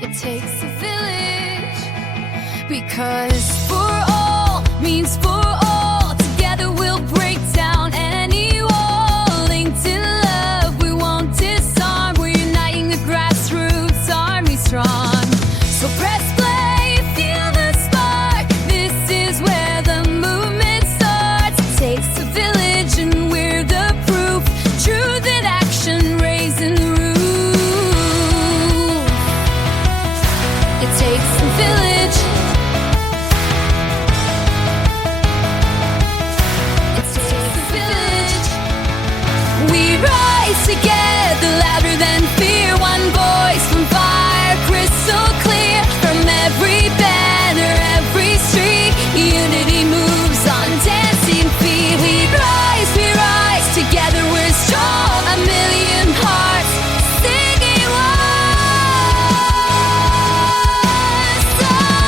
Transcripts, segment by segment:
It takes a village, because for all means for all. Together we'll break down any wall. Linked in love, we won't disarm. We're uniting the grassroots army strong. So press play, feel the spark. This is where the movement starts. It takes a village and we're the proof. Truth in action, raising the roof. It takes a village. It takes a village. We rise together, louder than fear. One voice from fire, crystal clear. From every banner, every street, unity moves on dancing feet. We rise together, we're strong. A million hearts singing one song.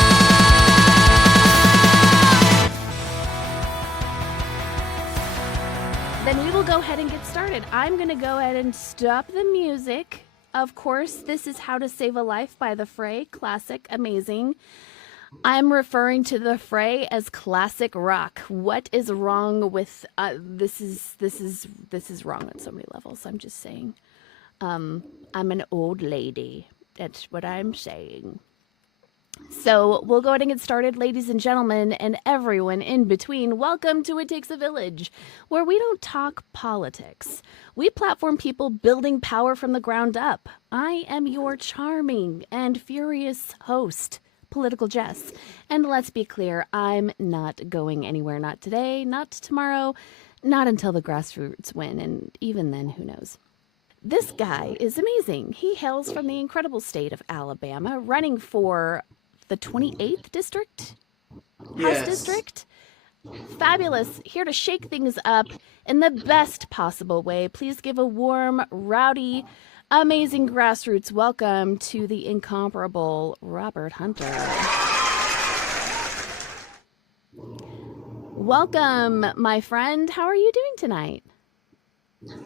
Then we will go ahead and get started. I'm going to go ahead and stop the music. Of course, this is How to Save a Life by The Fray. Classic, amazing. I'm referring to The Fray as classic rock. What is wrong with this is wrong on so many levels. I'm just saying. I'm an old lady. That's what I'm saying. So we'll go ahead and get started, ladies and gentlemen, and everyone in between. Welcome to It Takes a Village, where we don't talk politics. We platform people building power from the ground up. I am your charming and furious host, Political Jess. And let's be clear, I'm not going anywhere. Not today, not tomorrow, not until the grassroots win. And even then, who knows? This guy is amazing. He hails from the incredible state of Alabama, running for the 28th district? Yes. House district? Fabulous. Here to shake things up in the best possible way. Please give a warm, rowdy, amazing grassroots welcome to the incomparable Robert Hunter. Welcome, my friend. How are you doing tonight?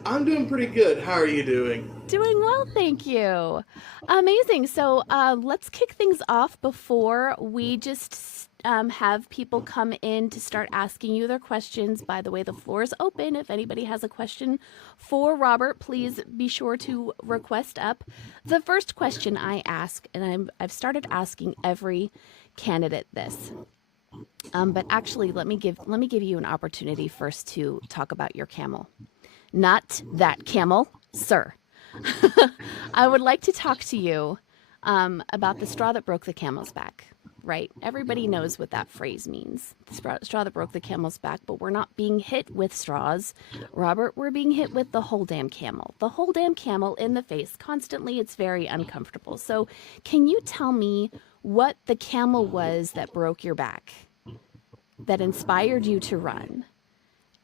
I'm doing pretty good. How are you doing? Doing well, thank you. Amazing. So let's kick things off before we just have people come in to start asking you their questions. By the way, the floor is open. If anybody has a question for Robert, please be sure to request up. The first question I ask, and I've started asking every candidate this. But actually, let me give you an opportunity first to talk about your camel. Not that camel, sir. I would like to talk to you about the straw that broke the camel's back, right? Everybody knows what that phrase means. The straw that broke the camel's back, but we're not being hit with straws. Robert, we're being hit with the whole damn camel. The whole damn camel in the face constantly. It's very uncomfortable. So can you tell me what the camel was that broke your back, that inspired you to run?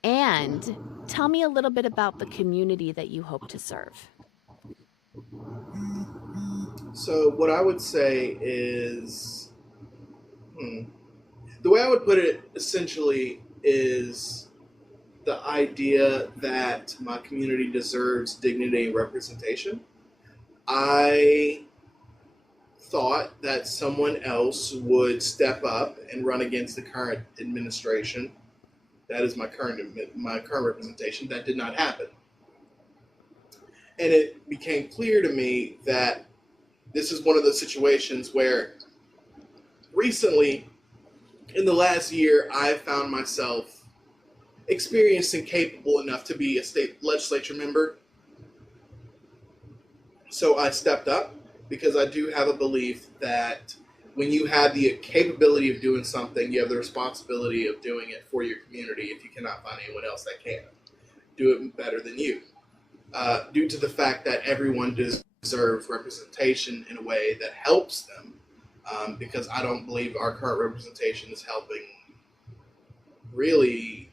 And tell me a little bit about the community that you hope to serve. So what I would say is, the way I would put it essentially is the idea that my community deserves dignity and representation. I thought that someone else would step up and run against the current administration. That is my current representation. That did not happen. And it became clear to me that this is one of those situations where recently, in the last year, I found myself experienced and capable enough to be a state legislature member. So I stepped up because I do have a belief that when you have the capability of doing something, you have the responsibility of doing it for your community if you cannot find anyone else that can do it better than you. Due to the fact that everyone deserves representation in a way that helps them, because I don't believe our current representation is helping really,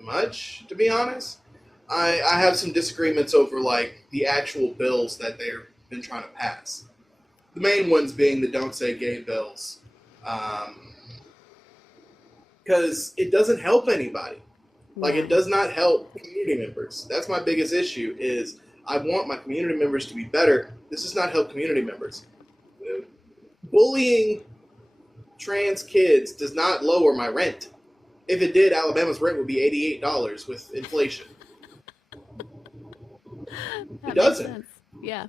much, to be honest. I have some disagreements over, the actual bills that they've been trying to pass. The main ones being the Don't Say Gay bills. Because it doesn't help anybody. It does not help community members. That's my biggest issue is I want my community members to be better. This does not help community members. bullying trans kids does not lower my rent. If it did, Alabama's rent would be $88 with inflation. That It makes doesn't. sense. Yeah.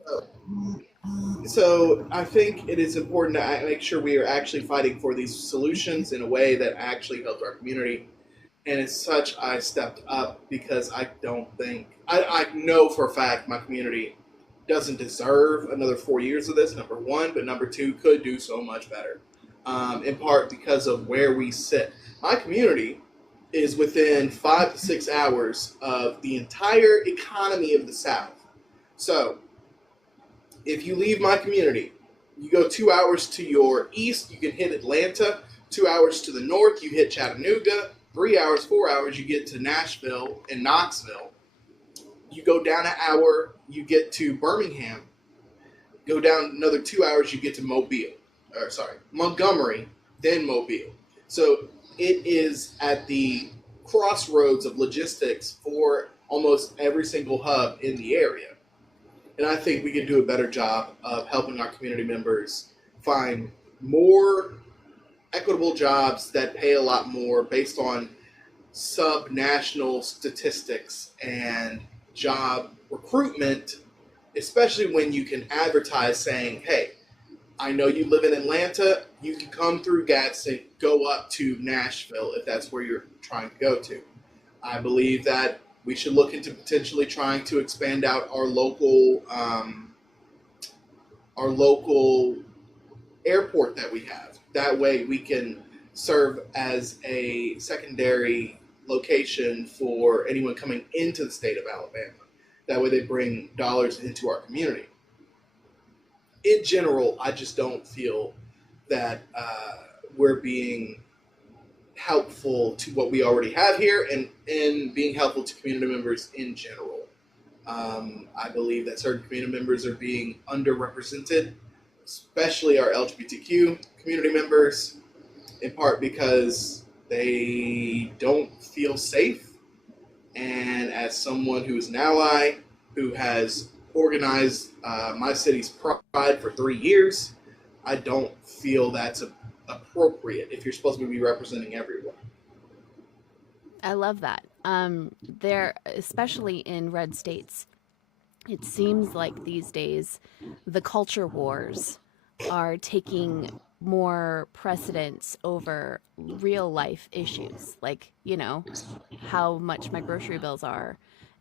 So I think it is important to make sure we are actually fighting for these solutions in a way that actually helps our community. And as such, I stepped up because I don't think, I know for a fact my community doesn't deserve another 4 years of this, number one, but number two, could do so much better. In part because of where we sit. My community is within 5 to 6 hours of the entire economy of the South. So if you leave my community, you go 2 hours to your east, you can hit Atlanta. 2 hours to the north, you hit Chattanooga. 3 hours, 4 hours, you get to Nashville and Knoxville. You go down an hour, you get to Birmingham. Go down another 2 hours, you get to Montgomery, then Mobile. So it is at the crossroads of logistics for almost every single hub in the area. And I think we can do a better job of helping our community members find more equitable jobs that pay a lot more based on sub-national statistics and job recruitment, especially when you can advertise saying, hey, I know you live in Atlanta, you can come through Gadsden, go up to Nashville if that's where you're trying to go to. I believe that we should look into potentially trying to expand out our local airport that we have. That way we can serve as a secondary location for anyone coming into the state of Alabama. That way they bring dollars into our community. In general, I just don't feel that we're being helpful to what we already have here and being helpful to community members in general. I believe that certain community members are being underrepresented, especially our LGBTQ community members, in part because they don't feel safe. And as someone who is an ally, who has organized my city's pride for 3 years, I don't feel that's appropriate if you're supposed to be representing everyone. I love that. There, especially in red states, it seems like these days the culture wars are taking more precedence over real life issues, like, how much my grocery bills are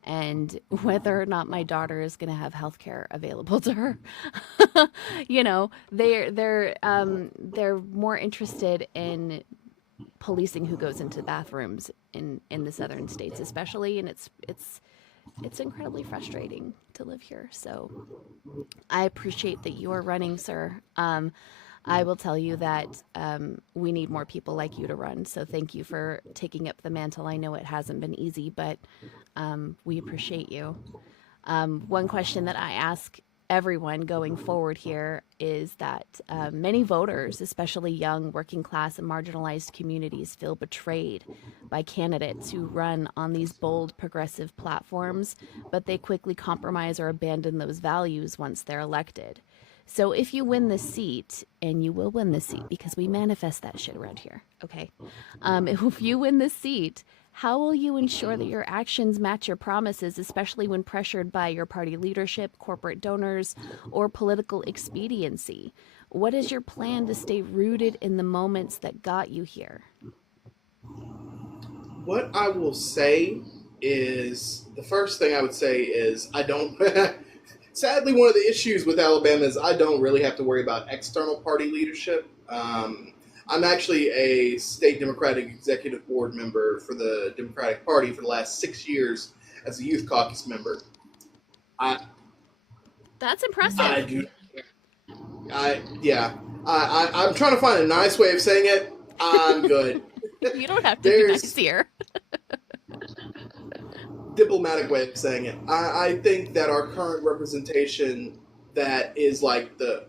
and whether or not my daughter is going to have health care available to her. They're more interested in policing who goes into bathrooms in the southern states, especially, and it's incredibly frustrating to live here. So I appreciate that you are running, sir. I will tell you that we need more people like you to run. So thank you for taking up the mantle. I know it hasn't been easy, but we appreciate you. One question that I ask everyone going forward here is that many voters, especially young, working class, and marginalized communities, feel betrayed by candidates who run on these bold, progressive platforms, but they quickly compromise or abandon those values once they're elected. So if you win this seat, and you will win this seat because we manifest that shit around here, okay? If you win this seat, how will you ensure that your actions match your promises, especially when pressured by your party leadership, corporate donors, or political expediency? What is your plan to stay rooted in the moments that got you here? What I will say is, the first thing I would say is I don't... Sadly, one of the issues with Alabama is I don't really have to worry about external party leadership. I'm actually a state Democratic executive board member for the Democratic Party for the last 6 years as a youth caucus member. That's impressive. I'm trying to find a nice way of saying it. I'm good. You don't have to be nice here. Diplomatic way of saying it. I think that our current representation that is like the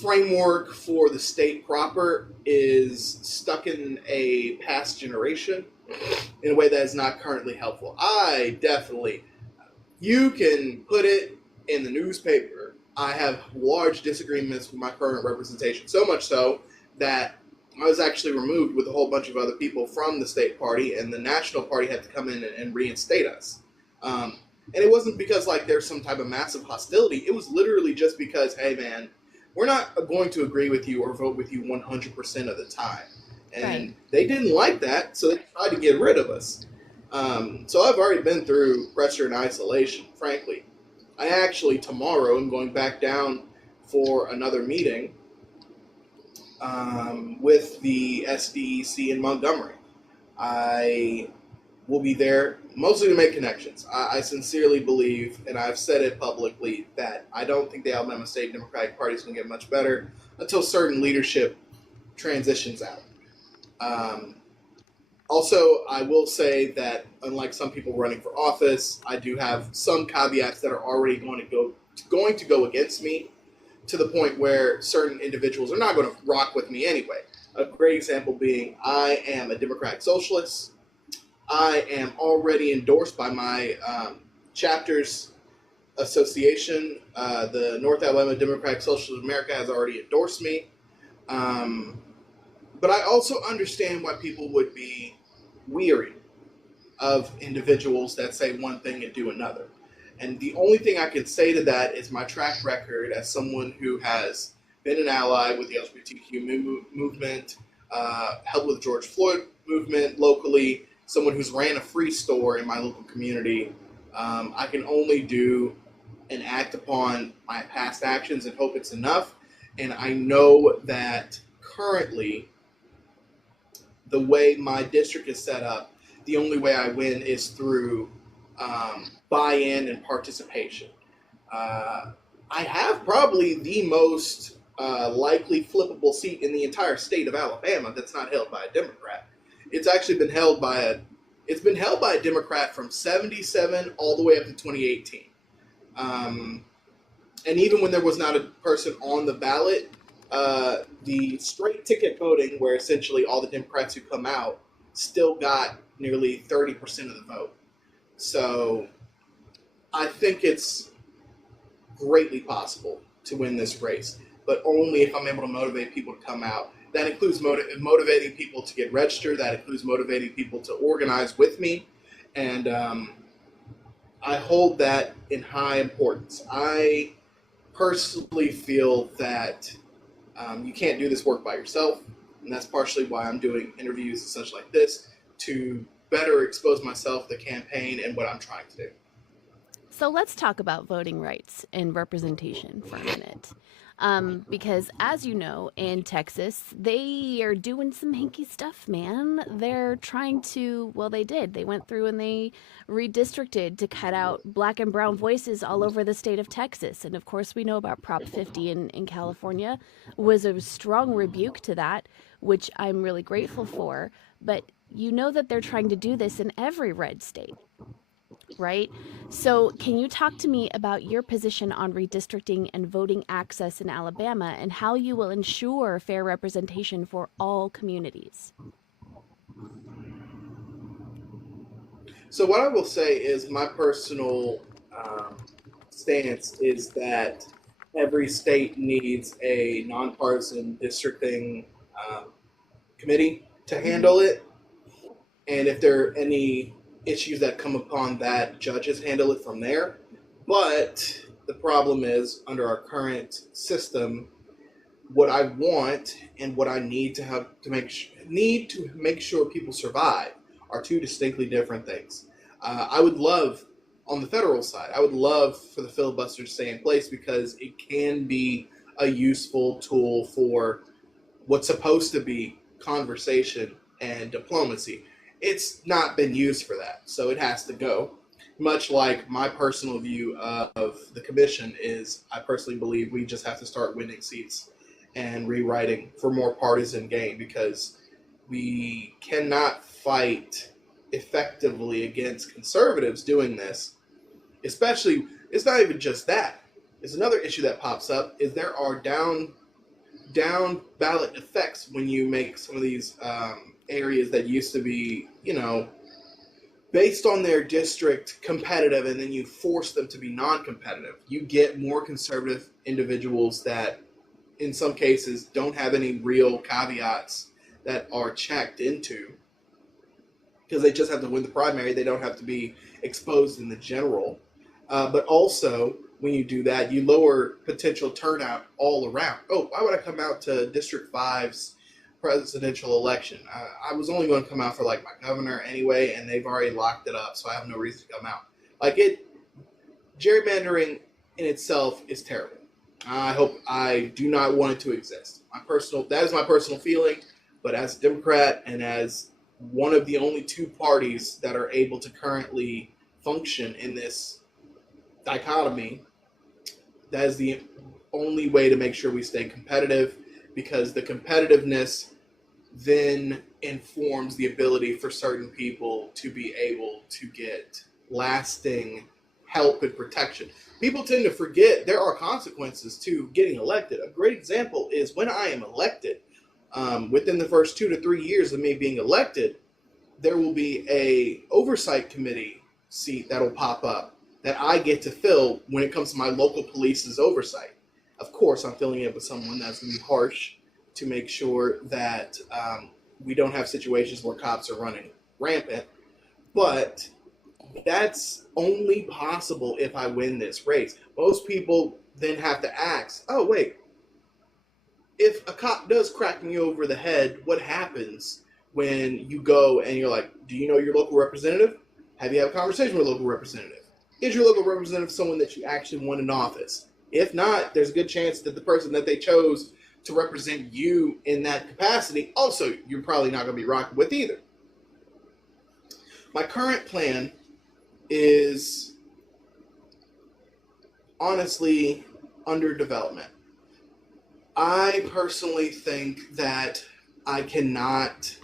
framework for the state proper is stuck in a past generation in a way that is not currently helpful. You can put it in the newspaper. I have large disagreements with my current representation, so much so that I was actually removed with a whole bunch of other people from the state party, and the national party had to come in and reinstate us. And it wasn't because like there's some type of massive hostility. It was literally just because, hey man, we're not going to agree with you or vote with you 100% of the time. And Right. they didn't like that, so they tried to get rid of us. So I've already been through pressure and isolation, frankly. I actually tomorrow am going back down for another meeting with the SDEC in Montgomery. I will be there mostly to make connections. I sincerely believe, and I've said it publicly, that I don't think the Alabama State Democratic Party is going to get much better until certain leadership transitions out. Also, I will say that unlike some people running for office, I do have some caveats that are already going to go against me, to the point where certain individuals are not going to rock with me anyway. A great example being I am a Democratic Socialist. I am already endorsed by my chapter's association. The North Alabama Democratic Socialists of America has already endorsed me. But I also understand why people would be weary of individuals that say one thing and do another. And the only thing I can say to that is my track record as someone who has been an ally with the LGBTQ movement, helped with the George Floyd movement locally, someone who's ran a free store in my local community. I can only do and act upon my past actions and hope it's enough. And I know that currently, the way my district is set up, the only way I win is through buy-in and participation. I have probably the most likely flippable seat in the entire state of Alabama that's not held by a Democrat. It's actually been held by a Democrat from 77 all the way up to 2018. And even when there was not a person on the ballot, the straight ticket voting, where essentially all the Democrats who come out still got nearly 30% of the vote. So I think it's greatly possible to win this race, but only if I'm able to motivate people to come out. That includes motivating people to get registered. That includes motivating people to organize with me. And I hold that in high importance. I personally feel that you can't do this work by yourself, and that's partially why I'm doing interviews and such like this, to better expose myself, the campaign, and what I'm trying to do. So let's talk about voting rights and representation for a minute. Because as you know, in Texas, they are doing some hinky stuff, man. They're trying to, well, they did. They went through and they redistricted to cut out black and brown voices all over the state of Texas. And of course, we know about Prop 50 in California was a strong rebuke to that, which I'm really grateful for. But you know that they're trying to do this in every red state, right? So can you talk to me about your position on redistricting and voting access in Alabama and how you will ensure fair representation for all communities? So what I will say is my personal stance is that every state needs a nonpartisan districting committee to handle it. And if there are any issues that come upon that, judges handle it from there. But the problem is, under our current system, what I want and what I need to have to make sure people survive are two distinctly different things. I would love, on the federal side, I would love for the filibuster to stay in place because it can be a useful tool for what's supposed to be conversation and diplomacy. It's not been used for that, so it has to go. Much like my personal view of the commission is, I personally believe we just have to start winning seats and rewriting for more partisan gain, because we cannot fight effectively against conservatives doing this. Especially, it's not even just that. It's another issue that pops up is there are down ballot effects when you make some of these areas that used to be, based on their district competitive, and then you force them to be non-competitive, you get more conservative individuals that in some cases don't have any real caveats that are checked into because they just have to win the primary. They don't have to be exposed in the general. But also, when you do that, you lower potential turnout all around. Oh, why would I come out to District 5's presidential election? I was only going to come out for like my governor anyway, and they've already locked it up, so I have no reason to come out. Gerrymandering in itself is terrible. I do not want it to exist. That is my personal feeling, but as a Democrat and as one of the only two parties that are able to currently function in this dichotomy, that is the only way to make sure we stay competitive, because the competitiveness then informs the ability for certain people to be able to get lasting help and protection. People tend to forget there are consequences to getting elected. A great example is when I am elected, within the first 2 to 3 years of me being elected, there will be a oversight committee seat that will pop up that I get to fill when it comes to my local police's oversight. Of course, I'm filling it with someone that's going to be harsh to make sure that we don't have situations where cops are running rampant. But that's only possible if I win this race. Most people then have to ask, oh, wait, if a cop does crack me over the head, what happens when you go and you're like, do you know your local representative? Have you had a conversation with a local representative? Is your local representative someone that you actually want in office? If not, there's a good chance that the person that they chose to represent you in that capacity, also you're probably not going to be rocking with either. My current plan is honestly under development. I personally think that I cannot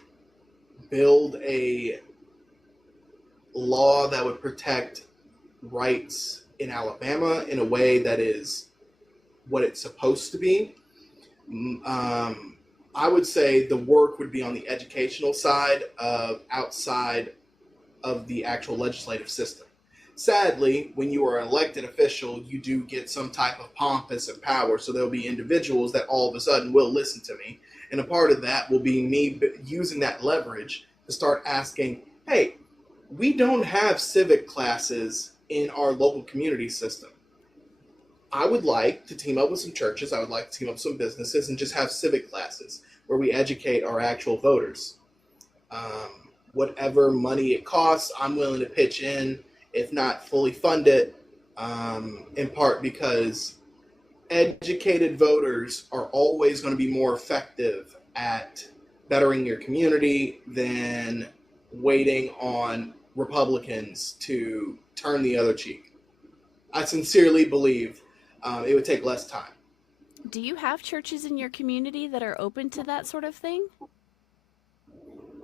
build a law that would protect rights in Alabama in a way that is what it's supposed to be. I would say the work would be on the educational side of outside of the actual legislative system. Sadly, when you are an elected official, you do get some type of pompous and power, so there'll be individuals that all of a sudden will listen to me. And a part of that will be me using that leverage to start asking, hey, we don't have civic classes in our local community system. I would like to team up with some churches, I would like to team up with some businesses and just have civic classes where we educate our actual voters. Whatever money it costs, I'm willing to pitch in, if not fully fund it, in part because educated voters are always going to be more effective at bettering your community than waiting on Republicans to turn the other cheek. I sincerely believe it would take less time. Do you have churches in your community that are open to that sort of thing?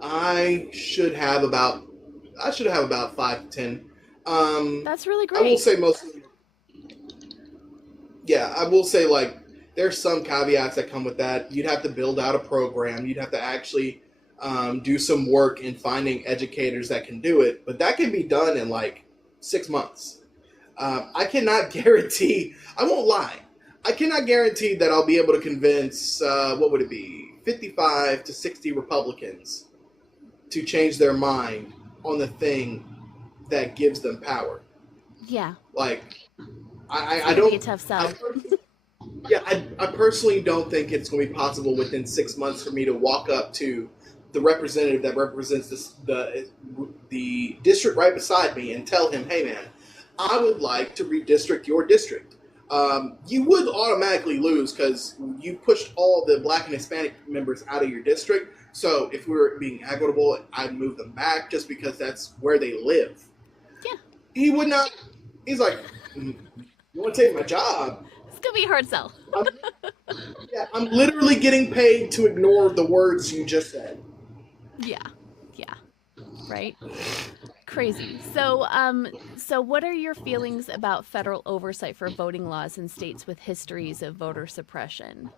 I should have about 5 to 10. That's really great. I will say mostly. Yeah, I will say like there's some caveats that come with that. You'd have to build out a program. You'd have to actually do some work in finding educators that can do it. But that can be done in like 6 months. I cannot guarantee. I won't lie. I cannot guarantee that I'll be able to convince. What would it be? 55 to 60 Republicans to change their mind on the thing that gives them power. Yeah. Like, I I don't. be a tough sell. I personally don't think it's going to be possible within 6 months for me to walk up to the representative that represents the district right beside me and tell him, hey man, I would like to redistrict your district. You would automatically lose because you pushed all the Black and Hispanic members out of your district. So if we were being equitable, I'd move them back just because that's where they live. Yeah. He would not. He's like, you want to take my job? It's going to be a hard sell. I'm literally getting paid to ignore the words you just said. Yeah. Right? Crazy. So what are your feelings about federal oversight for voting laws in states with histories of voter suppression?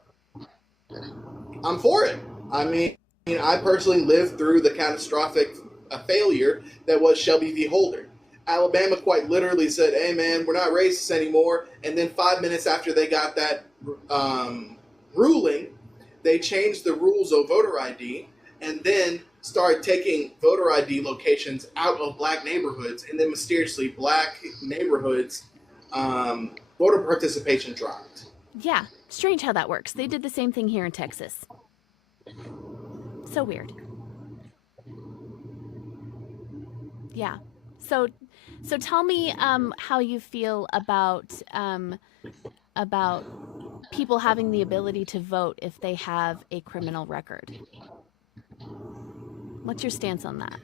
I'm for it. I mean, I personally lived through the catastrophic a failure that was Shelby v. Holder. Alabama quite literally said, hey man, we're not racist anymore. And then 5 minutes after they got that ruling, they changed the rules of voter ID and then started taking voter ID locations out of black neighborhoods. And then mysteriously, black neighborhoods, voter participation dropped. Yeah, strange how that works. They did the same thing here in Texas. So weird. Yeah. So tell me how you feel about people having the ability to vote if they have a criminal record. What's your stance on that?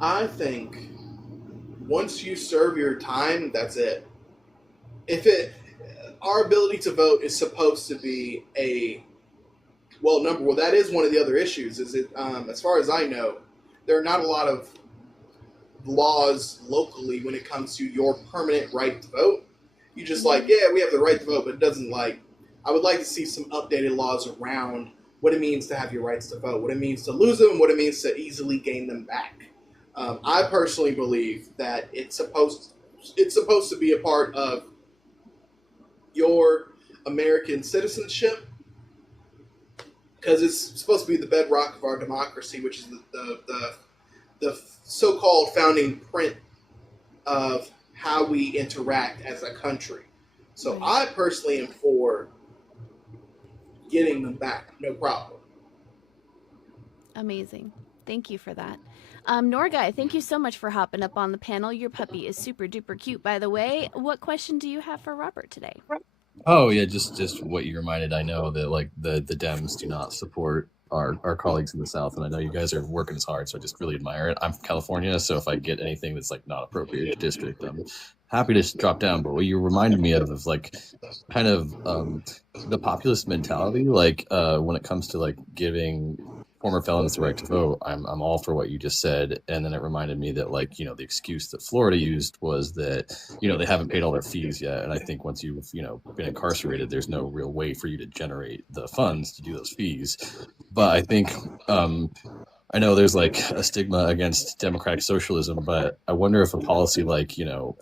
I think once you serve your time, that's it. Our ability to vote is supposed to be that is one of the other issues. Is it as far as I know, there are not a lot of laws locally when it comes to your permanent right to vote. You just we have the right to vote, but it doesn't I would like to see some updated laws around what it means to have your rights to vote, what it means to lose them, and what it means to easily gain them back. I personally believe that it's supposed to be a part of your American citizenship because it's supposed to be the bedrock of our democracy, which is the so-called founding print of how we interact as a country. So I personally am for getting them back, no problem. Amazing. Thank you for that. Norguy, thank you so much for hopping up on the panel. Your puppy is super duper cute, by the way. What question do you have for Robert today? Oh yeah, just what you reminded. I know that the Dems do not support our colleagues in the South, and I know you guys are working as hard, so I just really admire it. I'm from California, so if I get anything that's not appropriate to district, I'm happy to drop down. But what you reminded me of kind of the populist mentality, when it comes to giving former felons the right to vote. I'm all for what you just said, and then it reminded me that the excuse that Florida used was that they haven't paid all their fees yet, and I think once you've been incarcerated, there's no real way for you to generate the funds to do those fees. But I think I know there's a stigma against democratic socialism, but I wonder if a policy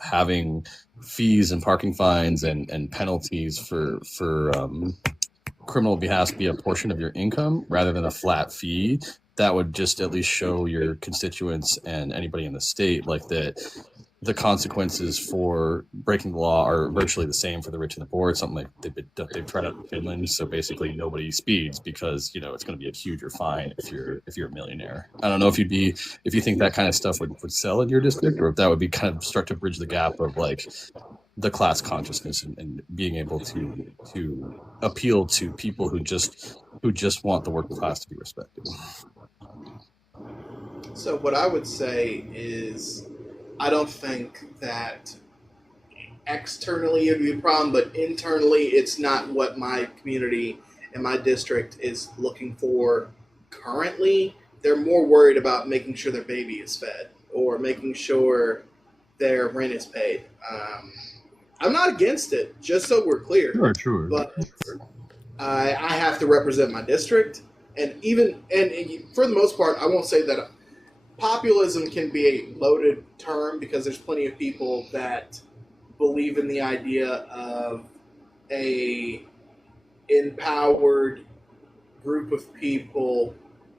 having fees and parking fines and penalties for criminal behalf be a portion of your income rather than a flat fee, that would just at least show your constituents and anybody in the state that the consequences for breaking the law are virtually the same for the rich and the poor. It's something they've tried out in Finland. So basically nobody speeds because it's going to be a huger fine if you're a millionaire. I don't know if you think that kind of stuff would sell in your district, or if that would be kind of start to bridge the gap of the class consciousness and being able to appeal to people who just want the working class to be respected. So what I would say is I don't think that externally it would be a problem, but internally it's not what my community and my district is looking for currently. They're more worried about making sure their baby is fed or making sure their rent is paid. I'm not against it, just so we're clear. Sure. But I have to represent my district, and for the most part, I won't say that populism can be a loaded term because there's plenty of people that believe in the idea of a empowered group of people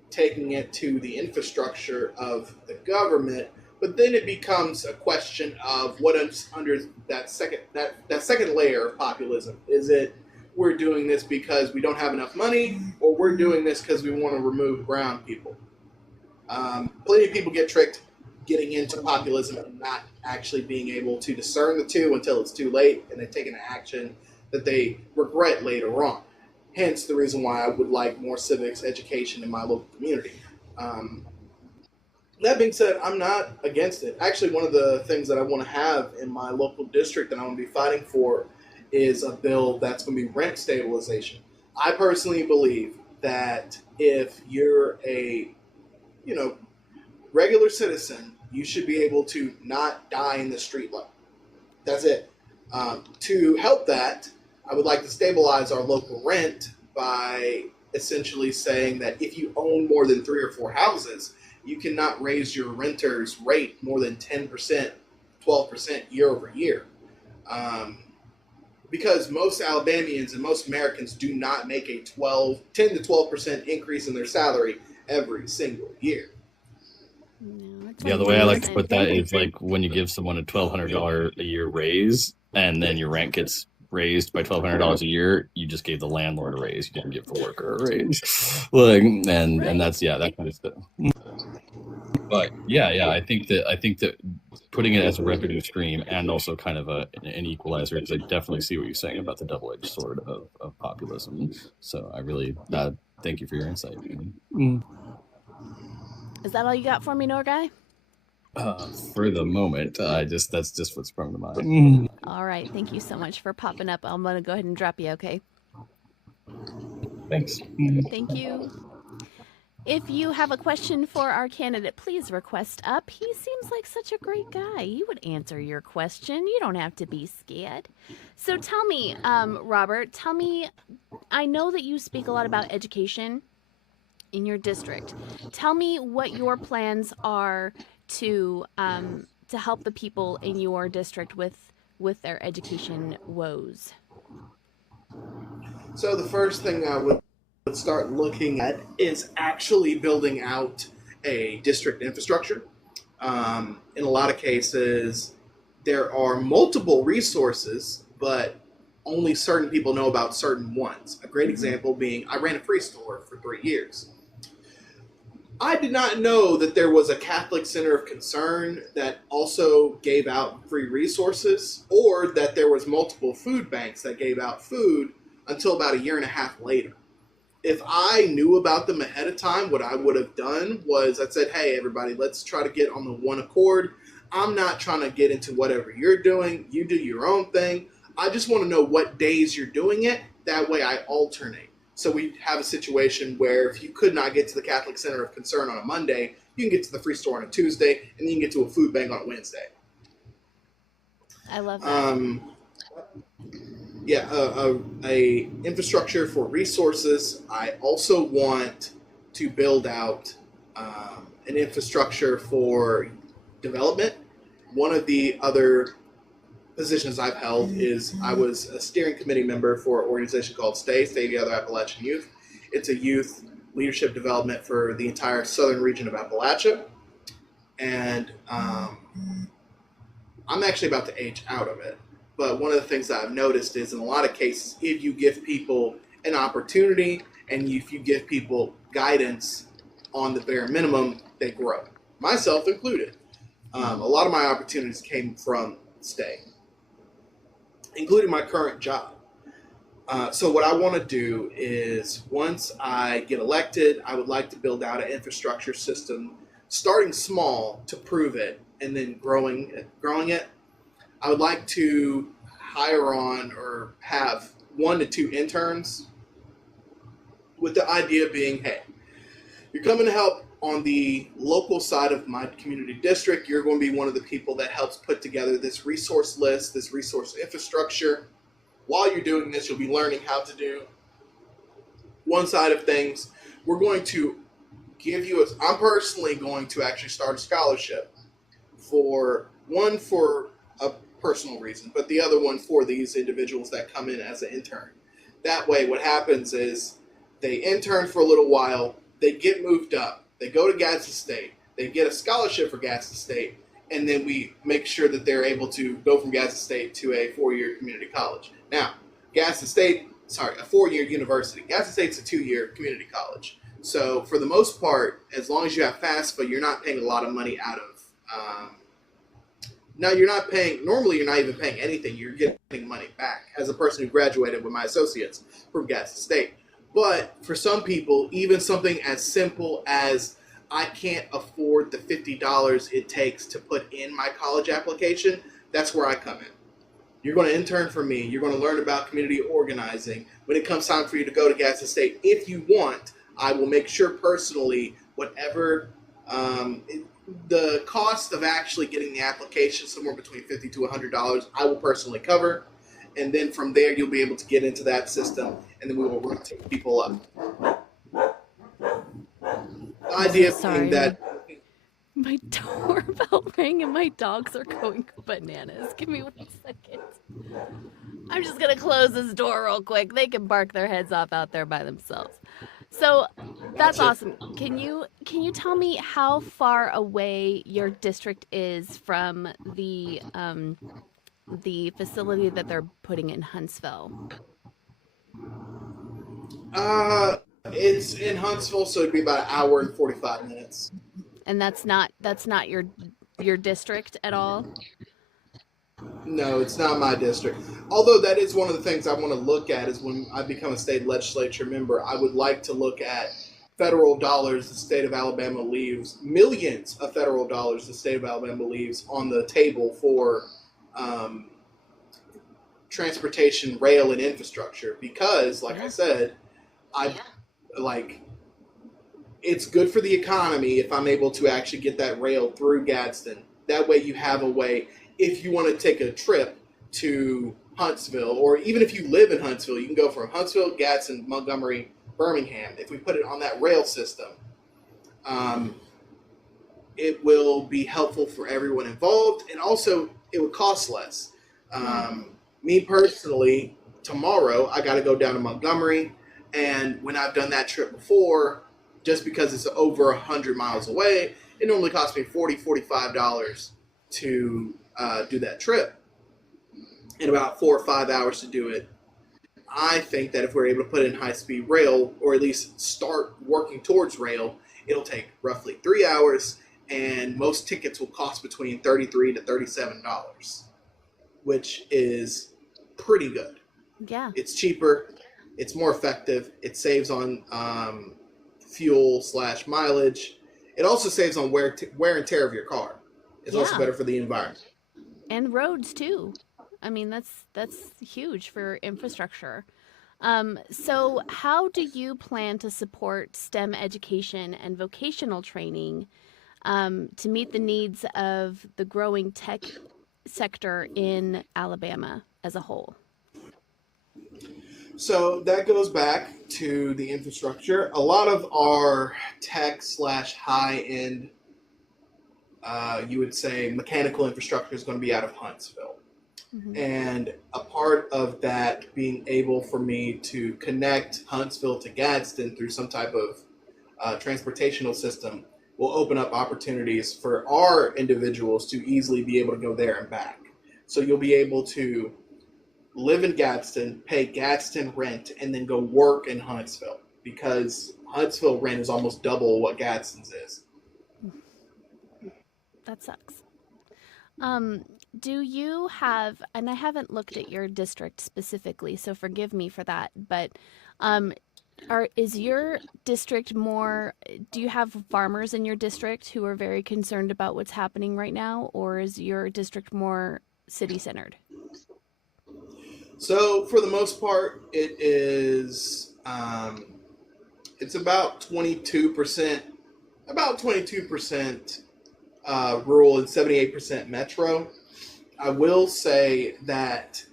taking it to the infrastructure of the government. But then it becomes a question of what is under that second layer of populism. Is it we're doing this because we don't have enough money, or we're doing this because we want to remove brown people? Plenty of people get tricked getting into populism and not actually being able to discern the two until it's too late, and they take an action that they regret later on. Hence the reason why I would like more civics education in my local community. That being said, I'm not against it. Actually, one of the things that I want to have in my local district that I'm going to be fighting for is a bill that's going to be rent stabilization. I personally believe that if you're a regular citizen, you should be able to not die in the street level. That's it. To help that, I would like to stabilize our local rent by essentially saying that if you own more than 3 or 4 houses, you cannot raise your renter's rate more than 10%, 12% year over year. Because most Alabamians and most Americans do not make a 10 to 12% increase in their salary every single year. No, it's Yeah, like the way I like to 10%. put that is like when you give someone a $1,200 a year raise, and then your rent gets raised by $1,200 a year, you just gave the landlord a raise. You didn't give the worker a raise. Like, and that's that kind of stuff. But yeah, I think that putting it as a revenue stream and also kind of an equalizer, because I definitely see what you're saying about the double-edged sword of populism. So I really thank you for your insight. Is that all you got for me, Norguy? For the moment, that's just what sprung to mind. All right. Thank you so much for popping up. I'm going to go ahead and drop you, okay? Thanks. Thank you. If you have a question for our candidate, please request up. He seems like such a great guy. He would answer your question. You don't have to be scared. So tell me, Robert, I know that you speak a lot about education in your district. Tell me what your plans are to help the people in your district with their education woes. So the first thing I would start looking at is actually building out a district infrastructure. In a lot of cases, there are multiple resources, but only certain people know about certain ones. A great example being, I ran a free store for 3 years. I did not know that there was a Catholic Center of Concern that also gave out free resources, or that there was multiple food banks that gave out food until about 1.5 years later. If I knew about them ahead of time, what I would have done was I said, hey, everybody, let's try to get on the one accord. I'm not trying to get into whatever you're doing. You do your own thing. I just want to know what days you're doing it. That way I alternate. So we have a situation where if you could not get to the Catholic Center of Concern on a Monday, you can get to the free store on a Tuesday, and then you can get to a food bank on a Wednesday. I love that. A infrastructure for resources. I also want to build out an infrastructure for development. One of the other positions I've held is I was a steering committee member for an organization called Stay Together Appalachian Youth. It's a youth leadership development for the entire southern region of Appalachia. And I'm actually about to age out of it. But one of the things that I've noticed is in a lot of cases, if you give people an opportunity and if you give people guidance on the bare minimum, they grow. Myself included. A lot of my opportunities came from Stay, including my current job. So what I want to do is once I get elected, I would like to build out an infrastructure system, starting small to prove it and then growing it. I would like to hire on or have 1 to 2 interns with the idea being, hey, you're coming to help on the local side of my community district. You're going to be one of the people that helps put together this resource list, this resource infrastructure. While you're doing this, you'll be learning how to do one side of things. We're going to give you I'm personally going to actually start a scholarship for a personal reason, but the other one for these individuals that come in as an intern. That way, what happens is they intern for a little while, they get moved up, they go to Gadsden State, they get a scholarship for Gadsden State, and then we make sure that they're able to go from Gadsden State to a 4-year community college. Now, a 4-year university. Gadsden State's a 2-year community college. So for the most part, as long as you have FAFSA, you're not paying a lot of money out of normally you're not even paying anything. You're getting money back as a person who graduated with my associates from Gadsden State. But for some people, even something as simple as I can't afford the $50 it takes to put in my college application, that's where I come in. You're going to intern for me. You're going to learn about community organizing. When it comes time for you to go to Gadsden State, if you want, I will make sure personally whatever the cost of actually getting the application, somewhere between $50 to $100, I will personally cover. And then from there, you'll be able to get into that system, and then we will rotate people up. The idea being that My doorbell rang and my dogs are going bananas. Give me 1 second. I'm just gonna close this door real quick. They can bark their heads off out there by themselves. So that's Gotcha. awesome. Can you tell me how far away your district is from the facility that they're putting in Huntsville? It's in Huntsville, so it'd be about an hour and 45 minutes. And that's not your district at all? No, it's not my district. Although that is one of the things I want to look at is when I become a state legislature member, I would like to look at federal dollars the state of Alabama leaves, millions of federal dollars the state of Alabama leaves on the table for um, transportation, rail, and infrastructure. Because, like I said, I like it's good for the economy if I'm able to actually get that rail through Gadsden. That way, you have a way if you want to take a trip to Huntsville, or even if you live in Huntsville, you can go from Huntsville, Gadsden, Montgomery, Birmingham. If we put it on that rail system, um, it will be helpful for everyone involved, and also it would cost less. Me personally, tomorrow I got to go down to Montgomery, and when I've done that trip before, just because it's over 100 miles away, it normally costs me $45 to do that trip, in about 4 or 5 hours to do it. I think that if we're able to put in high-speed rail, or at least start working towards rail, it'll take roughly 3 hours, and most tickets will cost between $33 to $37, which is pretty good. Yeah. It's cheaper, it's more effective, it saves on fuel / mileage. It also saves on wear and tear of your car. It's also Yeah. better for the environment. And roads too. I mean, that's huge for infrastructure. So how do you plan to support STEM education and vocational training to meet the needs of the growing tech sector in Alabama as a whole? So that goes back to the infrastructure. A lot of our tech / high end, you would say, mechanical infrastructure is going to be out of Huntsville. Mm-hmm. And a part of that being able for me to connect Huntsville to Gadsden through some type of transportational system will open up opportunities for our individuals to easily be able to go there and back. So you'll be able to live in Gadsden, pay Gadsden rent, and then go work in Huntsville, because Huntsville rent is almost double what Gadsden's is. That sucks. Do you have, and I haven't looked at your district specifically, so forgive me for that, but is your district more, do you have farmers in your district who are very concerned about what's happening right now, or is your district more city centered? So for the most part, it is it's about 22%, rural and 78% metro. I will say that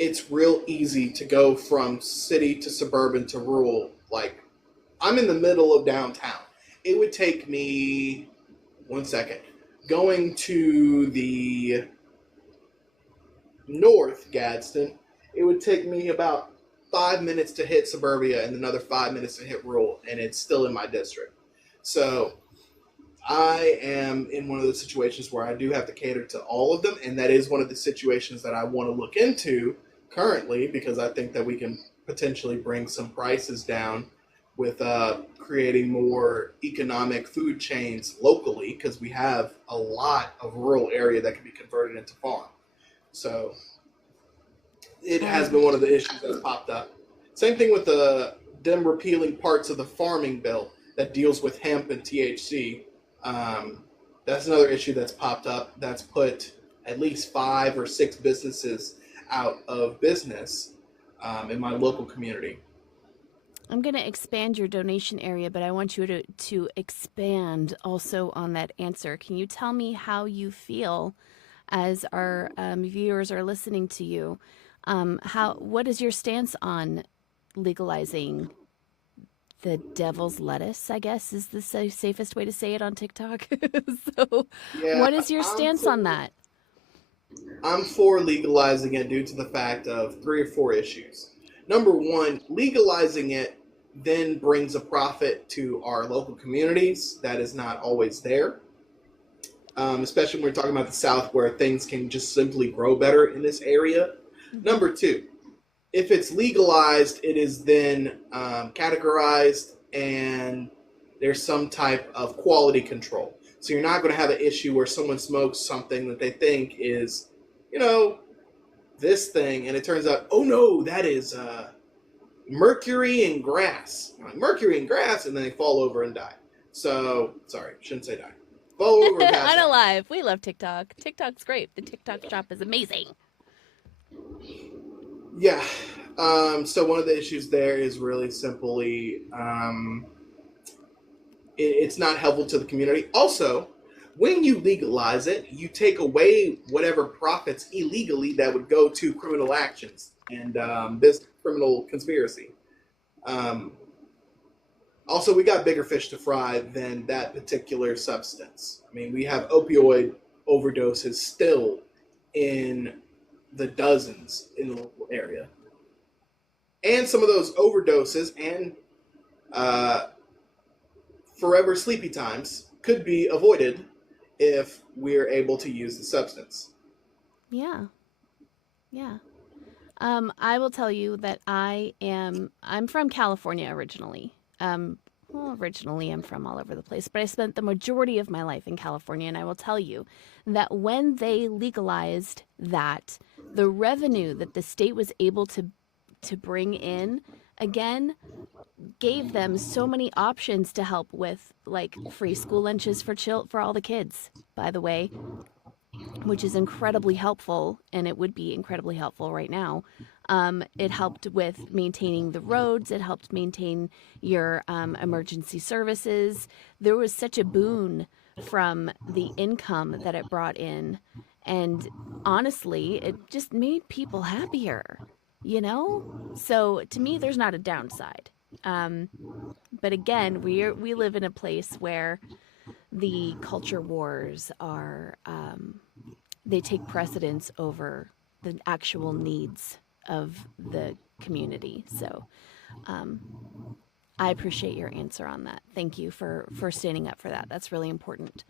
it's real easy to go from city to suburban to rural. Like, I'm in the middle of downtown. It would take me 1 second going to the north Gadsden. It would take me about 5 minutes to hit suburbia and another 5 minutes to hit rural, and it's still in my district. So I am in one of those situations where I do have to cater to all of them, and that is one of the situations that I want to look into currently, because I think that we can potentially bring some prices down with creating more economic food chains locally, because we have a lot of rural area that can be converted into farm. So it has been one of the issues that's popped up. Same thing with them repealing parts of the farming bill that deals with hemp and THC. That's another issue that's popped up. That's put at least 5 or 6 businesses out of business in my local community. I'm going to expand your donation area, but I want you to expand also on that answer. Can you tell me how you feel as our viewers are listening to you? What is your stance on legalizing the devil's lettuce, I guess, is the safest way to say it on TikTok. So, Yeah, what is your stance on that? I'm for legalizing it due to the fact of 3 or 4 issues. Number one, legalizing it then brings a profit to our local communities that is not always there, especially when we're talking about the South where things can just simply grow better in this area. Mm-hmm. Number two, if it's legalized, it is then categorized and there's some type of quality control. So you're not going to have an issue where someone smokes something that they think is, you know, this thing, and it turns out, oh no, that is mercury in grass. I'm like, mercury in grass, and then they fall over and die. So, sorry, shouldn't say die. Fall over and pass out. Unalive. We love TikTok. TikTok's great. The TikTok shop is amazing. Yeah. So one of the issues there is really simply it's not helpful to the community. Also, when you legalize it, you take away whatever profits illegally that would go to criminal actions and this criminal conspiracy. Also, we got bigger fish to fry than that particular substance. I mean, we have opioid overdoses still in the dozens in the local area. And some of those overdoses and forever sleepy times could be avoided if we're able to use the substance. Yeah. Yeah. I will tell you that I'm from California originally. Well, originally I'm from all over the place, but I spent the majority of my life in California, and I will tell you that when they legalized that, the revenue that the state was able to bring in again gave them so many options to help with, like, free school lunches for all the kids, by the way, which is incredibly helpful, and it would be incredibly helpful right now. It helped with maintaining the roads. It helped maintain your emergency services. There was such a boon from the income that it brought in. And honestly, it just made people happier, you know? So to me, there's not a downside. But again, we live in a place where the culture wars are, they take precedence over the actual needs of the community. So I appreciate your answer on that. Thank you for standing up for that. That's really important.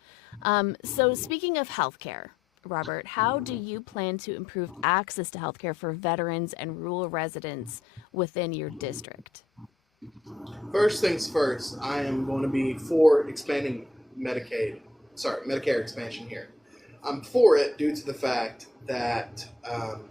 So speaking of healthcare, Robert, how do you plan to improve access to healthcare for veterans and rural residents within your district? First things first, I am going to be for expanding Medicare expansion here. I'm for it due to the fact that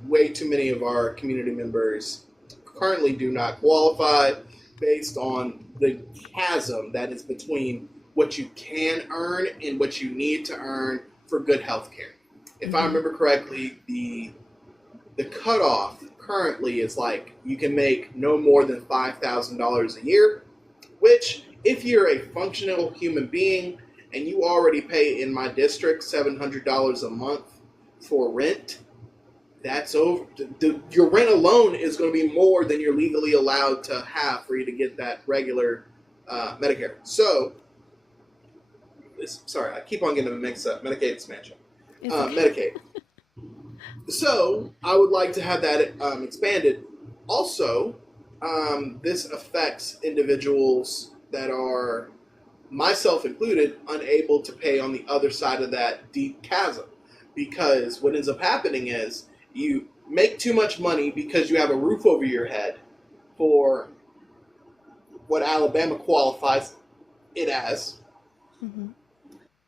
way too many of our community members currently do not qualify based on the chasm that is between what you can earn and what you need to earn for good health care. If I remember correctly, the cutoff currently is like you can make no more than $5,000 a year, which if you're a functional human being and you already pay in my district $700 a month for rent, that's over. Your rent alone is going to be more than you're legally allowed to have for you to get that regular Medicare. So, sorry, I keep on getting them mixed up. Medicaid expansion. Medicaid. So, I would like to have that expanded. Also, this affects individuals that are, myself included, unable to pay on the other side of that deep chasm. Because what ends up happening is you make too much money because you have a roof over your head for what Alabama qualifies it as. Mm-hmm.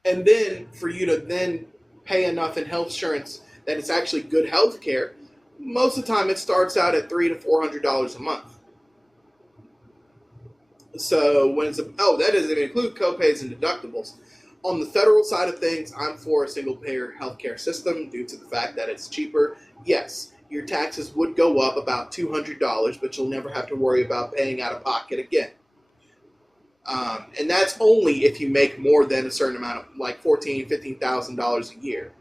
And then for you to then pay enough in health insurance that it's actually good health care, most of the time it starts out at $300 to $400 a month. So when it's that doesn't even include copays and deductibles. On the federal side of things, I'm for a single-payer healthcare system due to the fact that it's cheaper. Yes, your taxes would go up about $200, but you'll never have to worry about paying out of pocket again. And that's only if you make more than a certain amount of, like $14,000, $15,000 a year.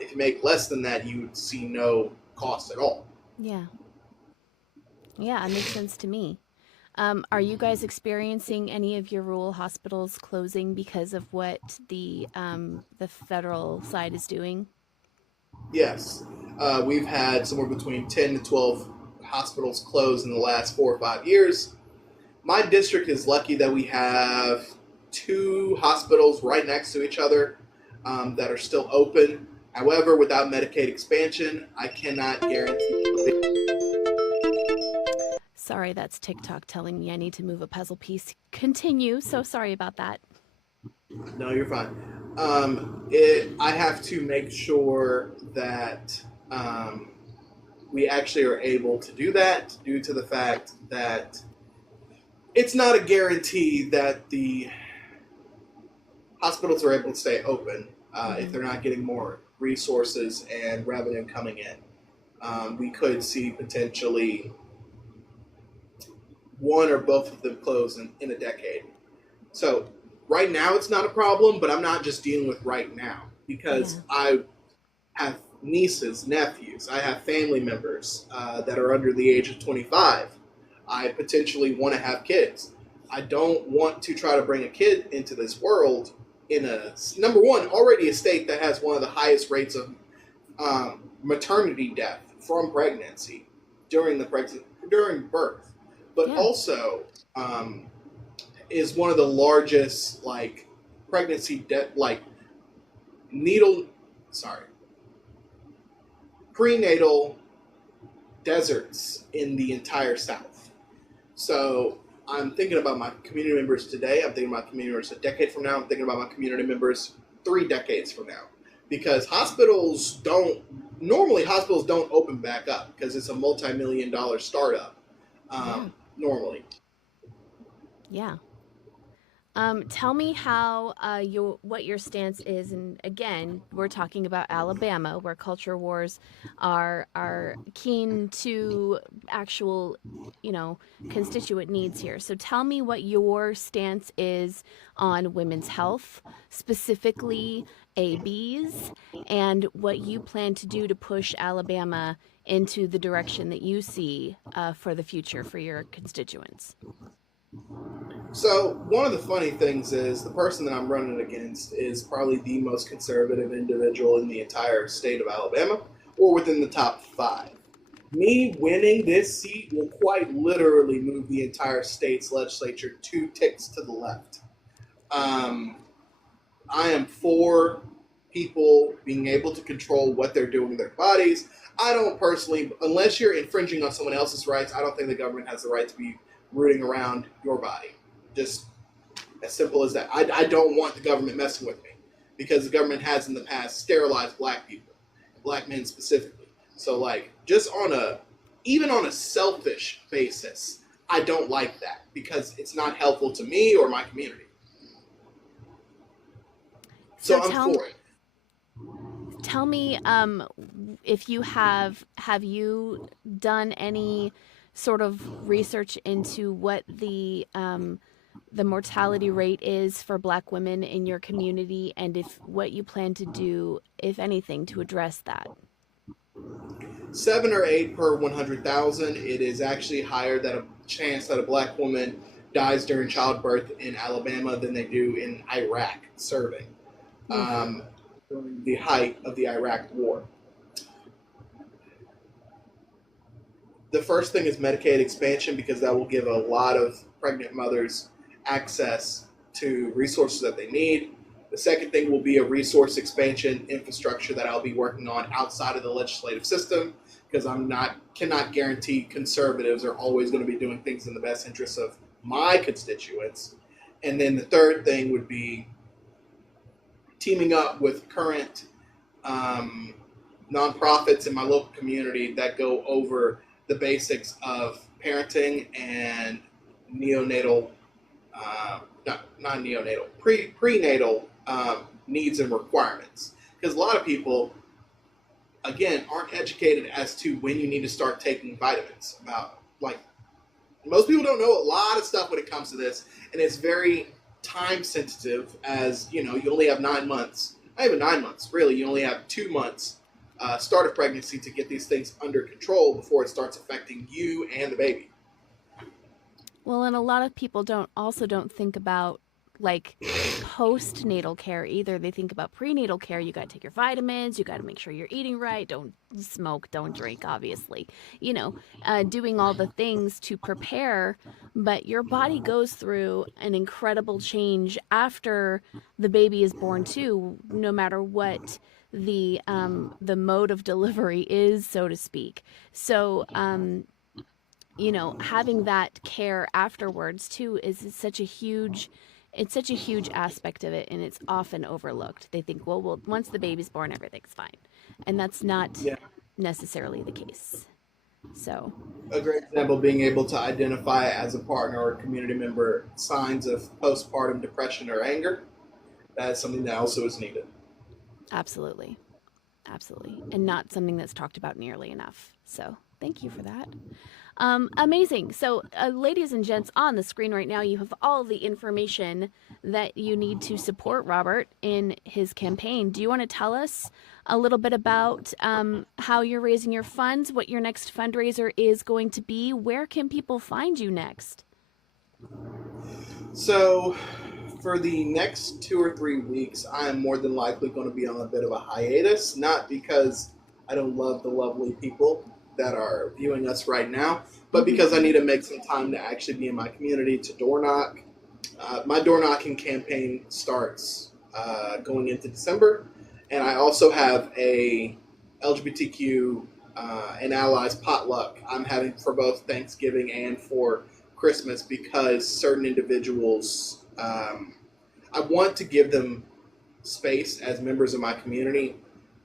If you make less than that, you would see no cost at all. Yeah. Yeah, it makes sense to me. Are you guys experiencing any of your rural hospitals closing because of what the federal side is doing? Yes, we've had somewhere between 10 to 12 hospitals close in the last 4 or 5 years. My district is lucky that we have two hospitals right next to each other that are still open. However, without Medicaid expansion, I cannot guarantee. Sorry, that's TikTok telling me I need to move a puzzle piece. Continue. So sorry about that. No, you're fine. I have to make sure that we actually are able to do that due to the fact that it's not a guarantee that the hospitals are able to stay open if they're not getting more resources and revenue coming in. We could see potentially one or both of them close in a decade. So right now it's not a problem, but I'm not just dealing with right now because I have nieces, nephews, I have family members that are under the age of 25. I potentially want to have kids. I don't want to try to bring a kid into this world in a, number one, already a state that has one of the highest rates of maternity death from pregnancy during during birth, but also is one of the largest like pregnancy death needle sorry prenatal deserts in the entire South. So I'm thinking about my community members today. I'm thinking about community members a decade from now. I'm thinking about my community members 3 decades from now. Because hospitals don't open back up because it's a multi-million-dollar startup normally. Yeah. Tell me how what your stance is, and again, we're talking about Alabama, where culture wars are keen to actual, constituent needs here. So tell me what your stance is on women's health, specifically ABs, and what you plan to do to push Alabama into the direction that you see for the future for your constituents. So one of the funny things is the person that I'm running against is probably the most conservative individual in the entire state of Alabama, or within the top 5. Me winning this seat will quite literally move the entire state's legislature 2 ticks to the left. I am for people being able to control what they're doing with their bodies. I don't personally, unless you're infringing on someone else's rights, I don't think the government has the right to be rooting around your body. Just as simple as that. I don't want the government messing with me because the government has in the past sterilized black people, black men specifically. So even on a selfish basis, I don't like that because it's not helpful to me or my community. So I'm for it. Tell me, if you have you done any sort of research into what the mortality rate is for Black women in your community, and if what you plan to do, if anything, to address that? 7 or 8 per 100,000. It is actually higher that a chance that a Black woman dies during childbirth in Alabama than they do in Iraq serving during the height of the Iraq War. The first thing is Medicaid expansion because that will give a lot of pregnant mothers access to resources that they need. The second thing will be a resource expansion infrastructure that I'll be working on outside of the legislative system because cannot guarantee conservatives are always going to be doing things in the best interest of my constituents. And then the third thing would be teaming up with current nonprofits in my local community that go over the basics of parenting and prenatal needs and requirements. Because a lot of people, again, aren't educated as to when you need to start taking vitamins. Most people don't know a lot of stuff when it comes to this, and it's very time sensitive as, you only have 9 months. Not even 9 months, really. You only have 2 months start of pregnancy to get these things under control before it starts affecting you and the baby. Well, and a lot of people don't think about like postnatal care either. They think about prenatal care. You got to take your vitamins. You got to make sure you're eating right. Don't smoke. Don't drink. Obviously, doing all the things to prepare. But your body goes through an incredible change after the baby is born too. No matter what the mode of delivery is, so to speak. So having that care afterwards too is such a huge it's such a huge aspect of it, and it's often overlooked. They think, well, once the baby's born, everything's fine, and that's not Yeah. necessarily the case. So, A great example being able to identify as a partner or a community member signs of postpartum depression or anger. That is something that also is needed. absolutely, absolutely, and not something that's talked about nearly enough. So, thank you for that. Amazing. So, ladies and gents, on the screen right now, you have all the information that you need to support Robert in his campaign. Do you want to tell us a little bit about how you're raising your funds, what your next fundraiser is going to be? Where can people find you next? So, for the next 2 or 3 weeks, I am more than likely going to be on a bit of a hiatus, not because I don't love the lovely people that are viewing us right now, but because I need to make some time to actually be in my community to door knock. My door knocking campaign starts going into December, and I also have a LGBTQ and allies potluck I'm having for both Thanksgiving and for Christmas because certain individuals, I want to give them space as members of my community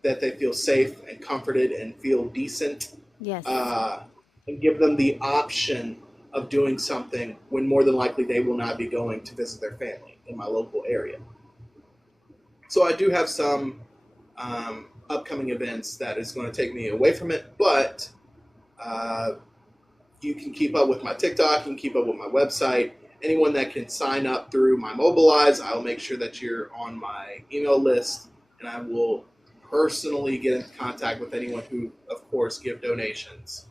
that they feel safe and comforted and feel decent, Yes. and give them the option of doing something when more than likely they will not be going to visit their family in my local area. So I do have some upcoming events that is going to take me away from it, but you can keep up with my TikTok, you can keep up with my website. Anyone that can sign up through my Mobilize, I'll make sure that you're on my email list, and I will personally get into contact with anyone who, of course, give donations.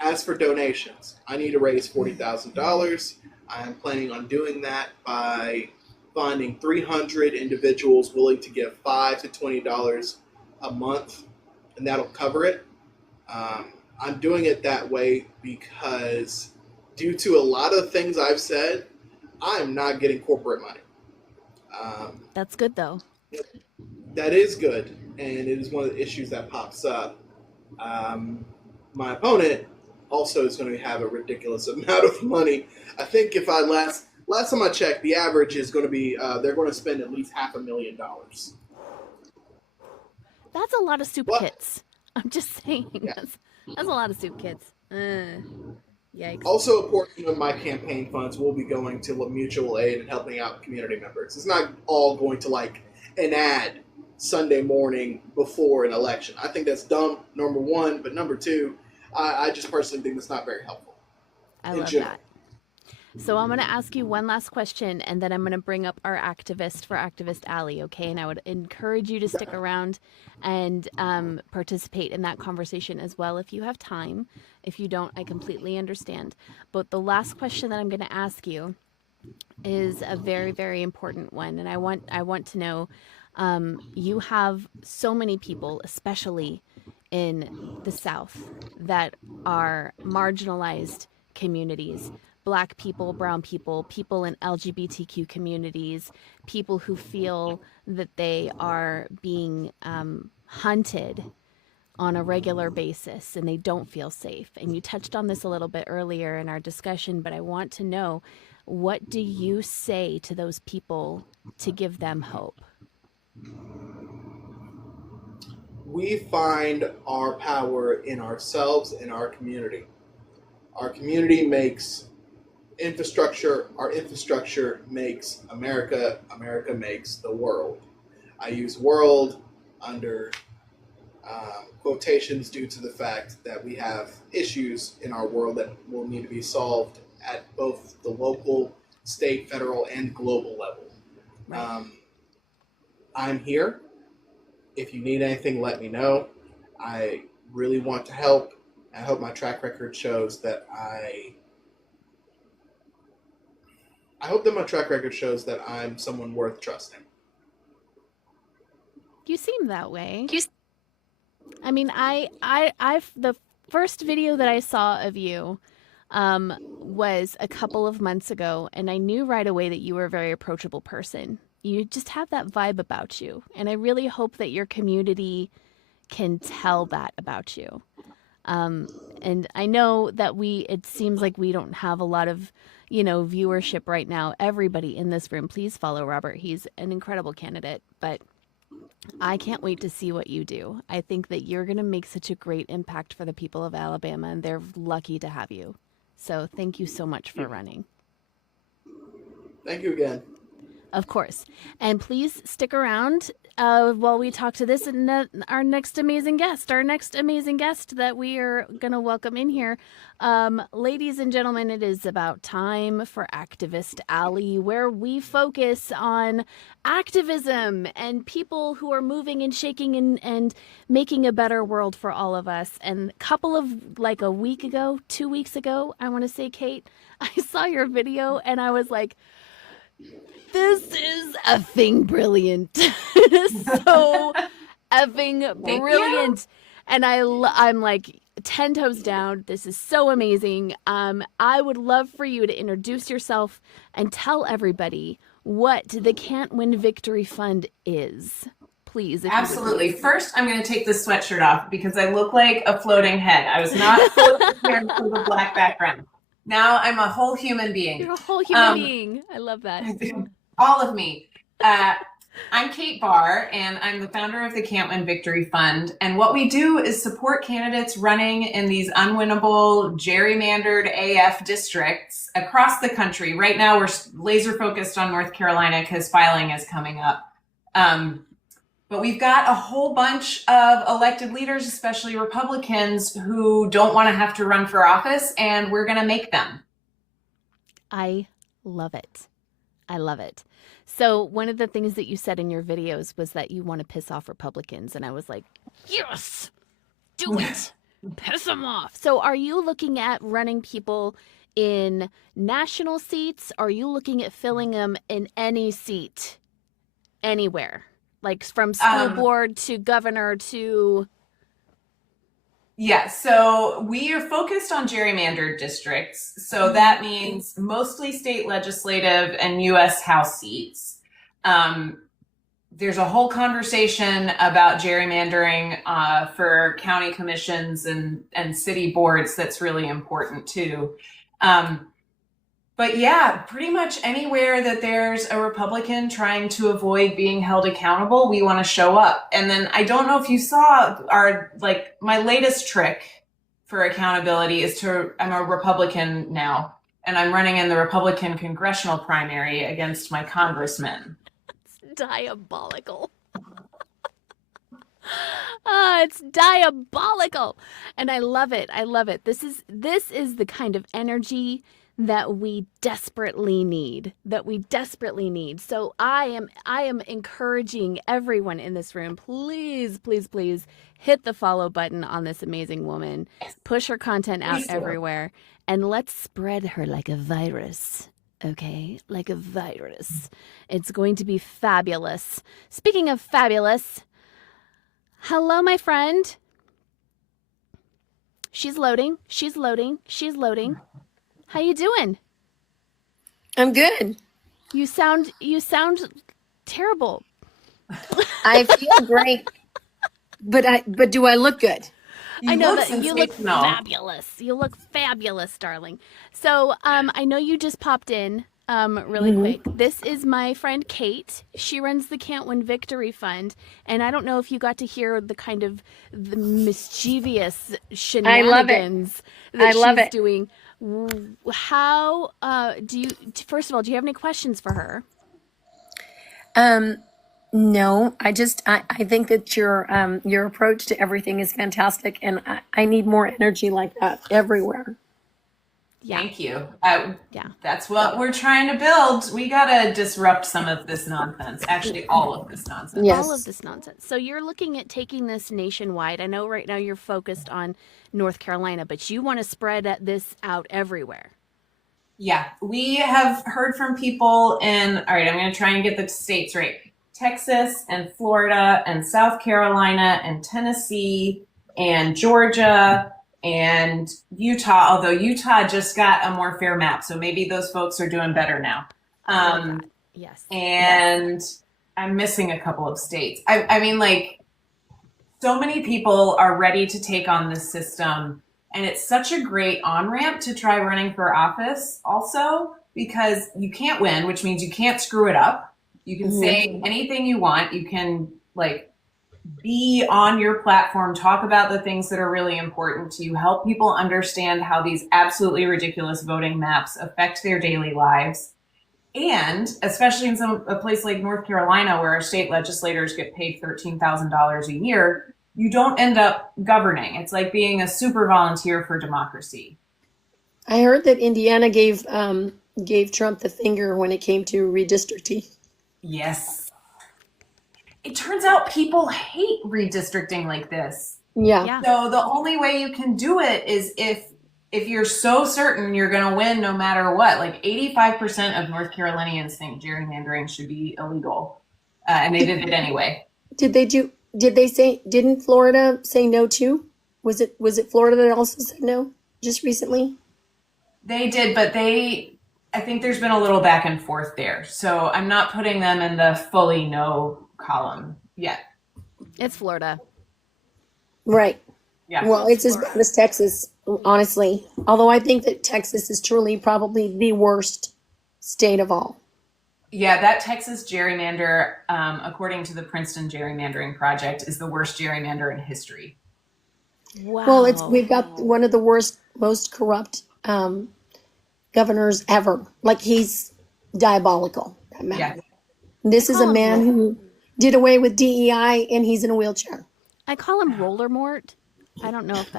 As for donations, I need to raise $40,000. I am planning on doing that by finding 300 individuals willing to give $5 to $20 a month, and that'll cover it. I'm doing it that way because due to a lot of things I've said, I am not getting corporate money. That's good, though. That is good, and it is one of the issues that pops up. My opponent also is going to have a ridiculous amount of money. I think if I last time I checked, the average is going to be they're going to spend at least $500,000. That's a lot of soup What? kits. I'm just saying. Yeah. That's a lot of soup kits. Yikes. Also, a portion of my campaign funds will be going to mutual aid and helping out community members. It's not all going to like an ad Sunday morning before an election. I think that's dumb, number one, but number two, I just personally think that's not very helpful. I in love general. that. So I'm going to ask you one last question, and then I'm going to bring up our activist for Activist Alley, okay? And I would encourage you to stick around and participate in that conversation as well if you have time. If you don't, I completely understand. But the last question that I'm going to ask you is a very, very important one, and I want to know. You have so many people, especially in the South, that are marginalized communities. Black people, brown people, people in LGBTQ communities, people who feel that they are being hunted on a regular basis and they don't feel safe. And you touched on this a little bit earlier in our discussion, but I want to know, what do you say to those people to give them hope? We find our power in ourselves and our community. Our community makes infrastructure, our infrastructure makes America, America makes the world. I use world under quotations due to the fact that we have issues in our world that will need to be solved at both the local, state, federal, and global level. I'm here. If you need anything, let me know. I really want to help. I hope my track record shows that I I hope that my track record shows that I'm someone worth trusting. You seem that way. I mean, the first video that I saw of you was a couple of months ago, and I knew right away that you were a very approachable person. You just have that vibe about you, and I really hope that your community can tell that about you. And I know that it seems like we don't have a lot of, viewership right now. Everybody in this room, please follow Robert. He's an incredible candidate, but I can't wait to see what you do. I think that you're going to make such a great impact for the people of Alabama, and they're lucky to have you. So thank you so much for running. Thank you again. Of course. And please stick around while we talk to this and our next amazing guest that we are going to welcome in here. Ladies and gentlemen, it is about time for Activist Alley, where we focus on activism and people who are moving and shaking and making a better world for all of us. And a week ago, 2 weeks ago, I want to say, Kate, I saw your video and I was like, this is effing brilliant. So effing brilliant. And I'm like 10 toes down. This is so amazing. I would love for you to introduce yourself and tell everybody what the Can't Win Victory Fund is. Please. Absolutely. First, I'm going to take this sweatshirt off because I look like a floating head. I was not floating here with a black background. Now I'm a whole human being. You're a whole human being. I love that. All of me. I'm Kate Barr, and I'm the founder of the Can't Win Victory Fund. And what we do is support candidates running in these unwinnable, gerrymandered AF districts across the country. Right now, we're laser focused on North Carolina because filing is coming up. But we've got a whole bunch of elected leaders, especially Republicans, who don't want to have to run for office, and we're going to make them. I love it. I love it. So one of the things that you said in your videos was that you want to piss off Republicans. And I was like, yes, do it. Piss them off. So are you looking at running people in national seats? Are you looking at filling them in any seat anywhere? Like from school board to governor to... Yeah, so we are focused on gerrymandered districts. So that means mostly state legislative and U.S. House seats. There's a whole conversation about gerrymandering for county commissions and city boards that's really important too. But yeah, pretty much anywhere that there's a Republican trying to avoid being held accountable, we want to show up. And then I don't know if you saw my latest trick for accountability is I'm a Republican now, and I'm running in the Republican congressional primary against my congressman. It's diabolical. It's diabolical. And I love it. I love it. This is the kind of energy that we desperately need. So I am encouraging everyone in this room, please, please, please hit the follow button on this amazing woman. Push her content out everywhere, and let's spread her like a virus. Okay? Like a virus. It's going to be fabulous. Speaking of fabulous, hello, my friend. She's loading. How you doing? I'm good. You sound terrible. I feel great. But do I look good? I know that you look fabulous. You look fabulous, darling. So, I know you just popped in really quick. This is my friend Kate. She runs the Can't Win Victory Fund, and I don't know if you got to hear the mischievous shenanigans that she's doing. How first of all, do you have any questions for her? No, I think that your approach to everything is fantastic, and I need more energy like that everywhere. Yeah. Thank you. Yeah. That's what we're trying to build. We got to disrupt some of this nonsense. Actually, all of this nonsense. Yes. All of this nonsense. So you're looking at taking this nationwide. I know right now you're focused on North Carolina, but you want to spread this out everywhere. Yeah, we have heard from people in, all right, I'm going to try and get the states right. Texas and Florida and South Carolina and Tennessee and Georgia and Utah, although Utah just got a more fair map. So maybe those folks are doing better now. Yes. And I'm missing a couple of states. I mean, like, so many people are ready to take on this system. And it's such a great on-ramp to try running for office also, because you can't win, which means you can't screw it up. You can say anything you want. You can like be on your platform, talk about the things that are really important to you, help people understand how these absolutely ridiculous voting maps affect their daily lives. And especially in a place like North Carolina, where our state legislators get paid $13,000 a year, you don't end up governing. It's like being a super volunteer for democracy. I heard that Indiana gave Trump the finger when it came to redistricting. Yes. It turns out people hate redistricting like this. Yeah. So the only way you can do it is if you're so certain you're going to win no matter what. Like 85% of North Carolinians think gerrymandering should be illegal, and they did it anyway. Didn't Florida say no too? Was it Florida that also said no just recently? They did, but I think there's been a little back and forth there. So I'm not putting them in the fully no column yet. It's Florida. Right. Yeah. Well, it's as bad as Texas, honestly. Although I think that Texas is truly probably the worst state of all. Yeah, that Texas gerrymander, according to the Princeton Gerrymandering Project, is the worst gerrymander in history. Wow. Well, we've got one of the worst, most corrupt governors ever. Like, he's diabolical. That man. Yeah. This is a man who did away with DEI, and he's in a wheelchair. I call him Rollermort. I don't know if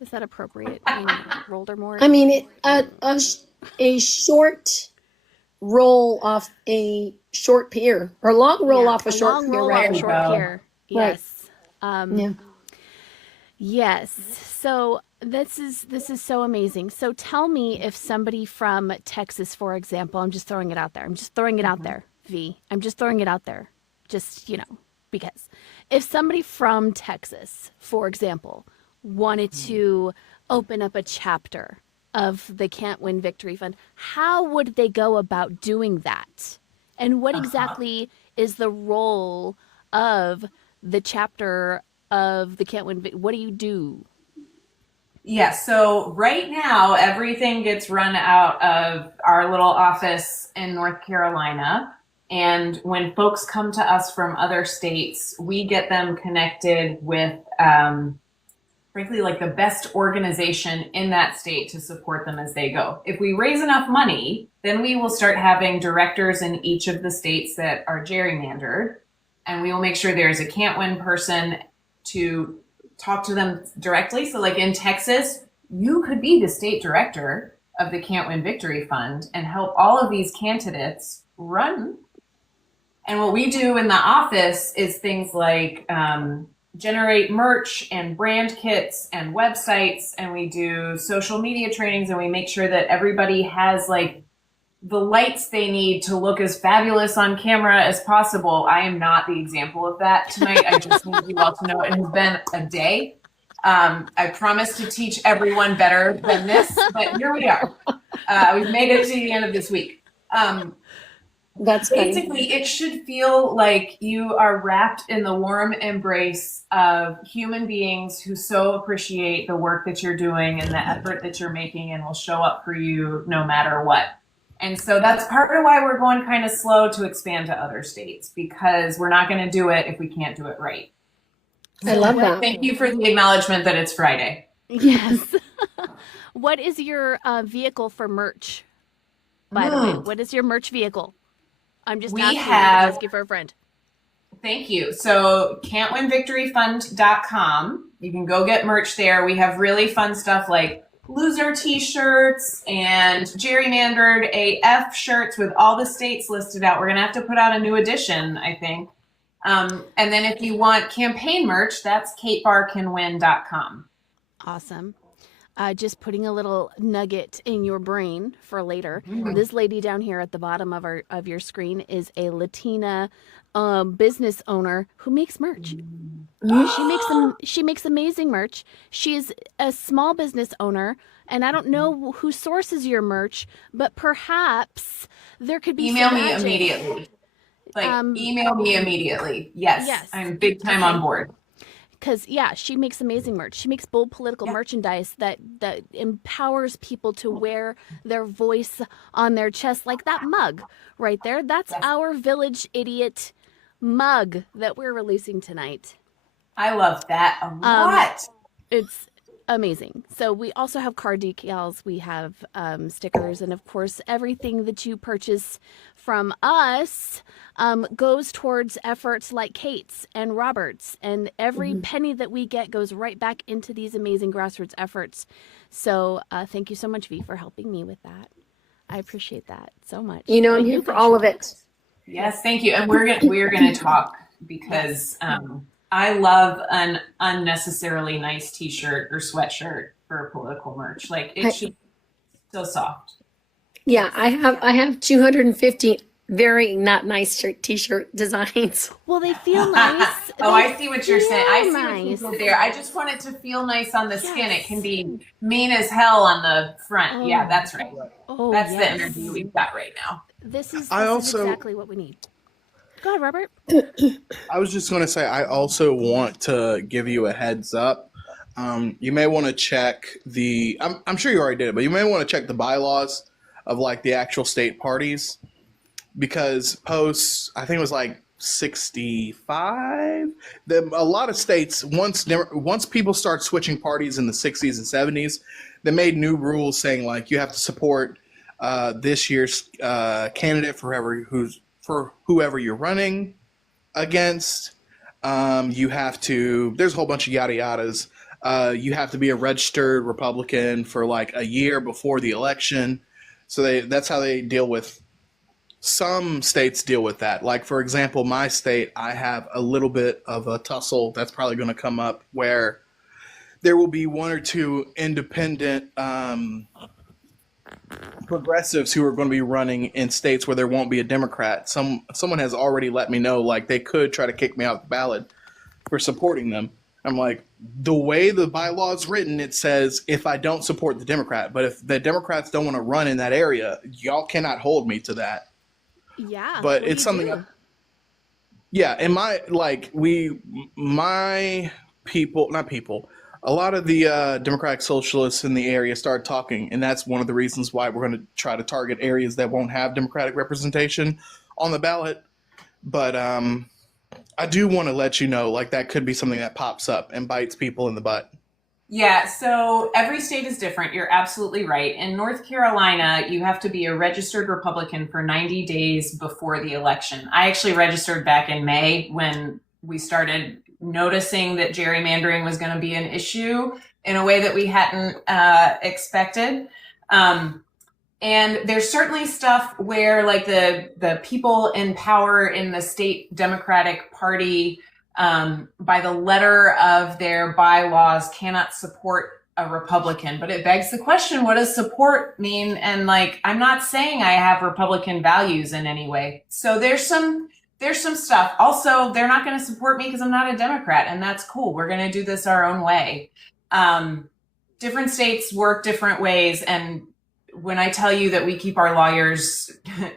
is that appropriate? Rollermort. I mean, a short roll off a short pier, or long roll off a short pier, right? right? Short pier. Yes. Yeah. Yes. So this is so amazing. So tell me, if somebody from Texas, for example, I'm just throwing it out there. I'm just throwing it out there, V. I'm just throwing it out there. Just, because if somebody from Texas, for example, wanted to open up a chapter of the Can't Win Victory Fund, how would they go about doing that? And what exactly is the role of the chapter of the Can't Win Victory? What do you do? Yeah, so right now, everything gets run out of our little office in North Carolina. And when folks come to us from other states, we get them connected with, frankly, like the best organization in that state to support them as they go. If we raise enough money, then we will start having directors in each of the states that are gerrymandered. And we will make sure there's a Can't Win person to talk to them directly. So like in Texas, you could be the state director of the Can't Win Victory Fund and help all of these candidates run. And what we do in the office is things like generate merch and brand kits and websites, and we do social media trainings, and we make sure that everybody has like the lights they need to look as fabulous on camera as possible. I am not the example of that tonight. I just need you all to know it has been a day. I promise to teach everyone better than this, but here we are. We've made it to the end of this week. That's basically, it should feel like you are wrapped in the warm embrace of human beings who so appreciate the work that you're doing and the effort that you're making and will show up for you no matter what. And so that's part of why we're going kind of slow to expand to other states, because we're not going to do it if we can't do it right. I love that. Thank you for the acknowledgement that it's Friday. Yes. What is your vehicle for merch, by the way? What is your merch vehicle? I'm just asking for a friend. Thank you. So can'twinvictoryfund.com. You can go get merch there. We have really fun stuff like loser t-shirts and gerrymandered AF shirts with all the states listed out. We're going to have to put out a new edition, I think. And then if you want campaign merch, that's katebarrcanwin.com. Awesome. just putting a little nugget in your brain for later. This lady down here at the bottom of your screen is a Latina business owner who makes merch. She makes amazing merch. She's a small business owner, and I don't know who sources your merch, but perhaps there could be Email some me magic. immediately. Email me immediately. Yes, Yes. I'm big time on board. Because she makes amazing merch. She makes bold political merchandise that empowers people to wear their voice on their chest, like that mug right there. That's our Village Idiot mug that we're releasing tonight. I love that a lot. It's amazing. So we also have card decals, we have stickers, and of course everything that you purchase from us goes towards efforts like Kate's and Robert's, and every penny that we get goes right back into these amazing grassroots efforts. So thank you so much, V, for helping me with that. I appreciate that so much. You know, I'm here for all of it. Yes, thank you. And we're gonna talk because I love an unnecessarily nice T-shirt or sweatshirt for political merch. Like it should be so soft. Yeah, I have 250 very not nice T-shirt designs. Well, they feel nice. I see what you're saying. I see nice. what you did there. I just want it to feel nice on the skin. It can be mean as hell on the front. Oh. Yeah, that's right. Oh, That's the yes. energy we've got right now. This is also- exactly what we need. Go ahead, Robert. I was just going to say, I also want to give you a heads up. You may want to check I'm sure you already did it, but you may want to check the bylaws of like the actual state parties, because posts, I think it was like 65. A lot of states, once people start switching parties in the 60s and 70s, they made new rules saying like you have to support this year's candidate for whoever you're running against. You have to, there's a whole bunch of yada yadas. You have to be a registered Republican for like a year before the election. So that's how they deal with, some states deal with that. Like, for example, my state, I have a little bit of a tussle that's probably going to come up where there will be one or two independent progressives who are going to be running in states where there won't be a Democrat. Someone has already let me know, like, they could try to kick me off the ballot for supporting them. I'm like, the way the bylaw is written, it says if I don't support the Democrat, but if the Democrats don't want to run in that area, y'all cannot hold me to that. Yeah. But it's something. And my people, not people, a lot of the Democratic socialists in the area started talking, and that's one of the reasons why we're going to try to target areas that won't have Democratic representation on the ballot. But I do want to let you know, like, that could be something that pops up and bites people in the butt. Yeah, so every state is different. You're absolutely right. In North Carolina, you have to be a registered Republican for 90 days before the election. I actually registered back in May when we started noticing that gerrymandering was going to be an issue in a way that we hadn't expected. And there's certainly stuff where, like, the people in power in the state Democratic Party, by the letter of their bylaws, cannot support a Republican. But it begs the question, what does support mean? And, like, I'm not saying I have Republican values in any way. So there's some stuff. Also, they're not going to support me because I'm not a Democrat, and that's cool. We're going to do this our own way. Different states work different ways, and when I tell you that we keep our lawyers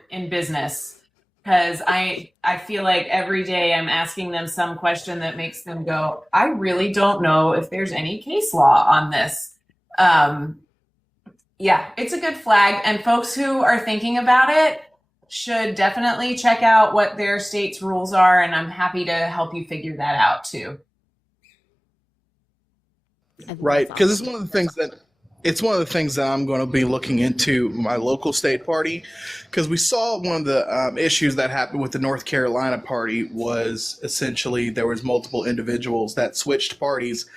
in business, because I feel like every day I'm asking them some question that makes them go, I really don't know if there's any case law on this. Yeah, it's a good flag. And folks who are thinking about it should definitely check out what their state's rules are. And I'm happy to help you figure that out too. Right, because it's one of the things that I'm going to be looking into my local state party, because we saw one of the issues that happened with the North Carolina party was essentially there was multiple individuals that switched parties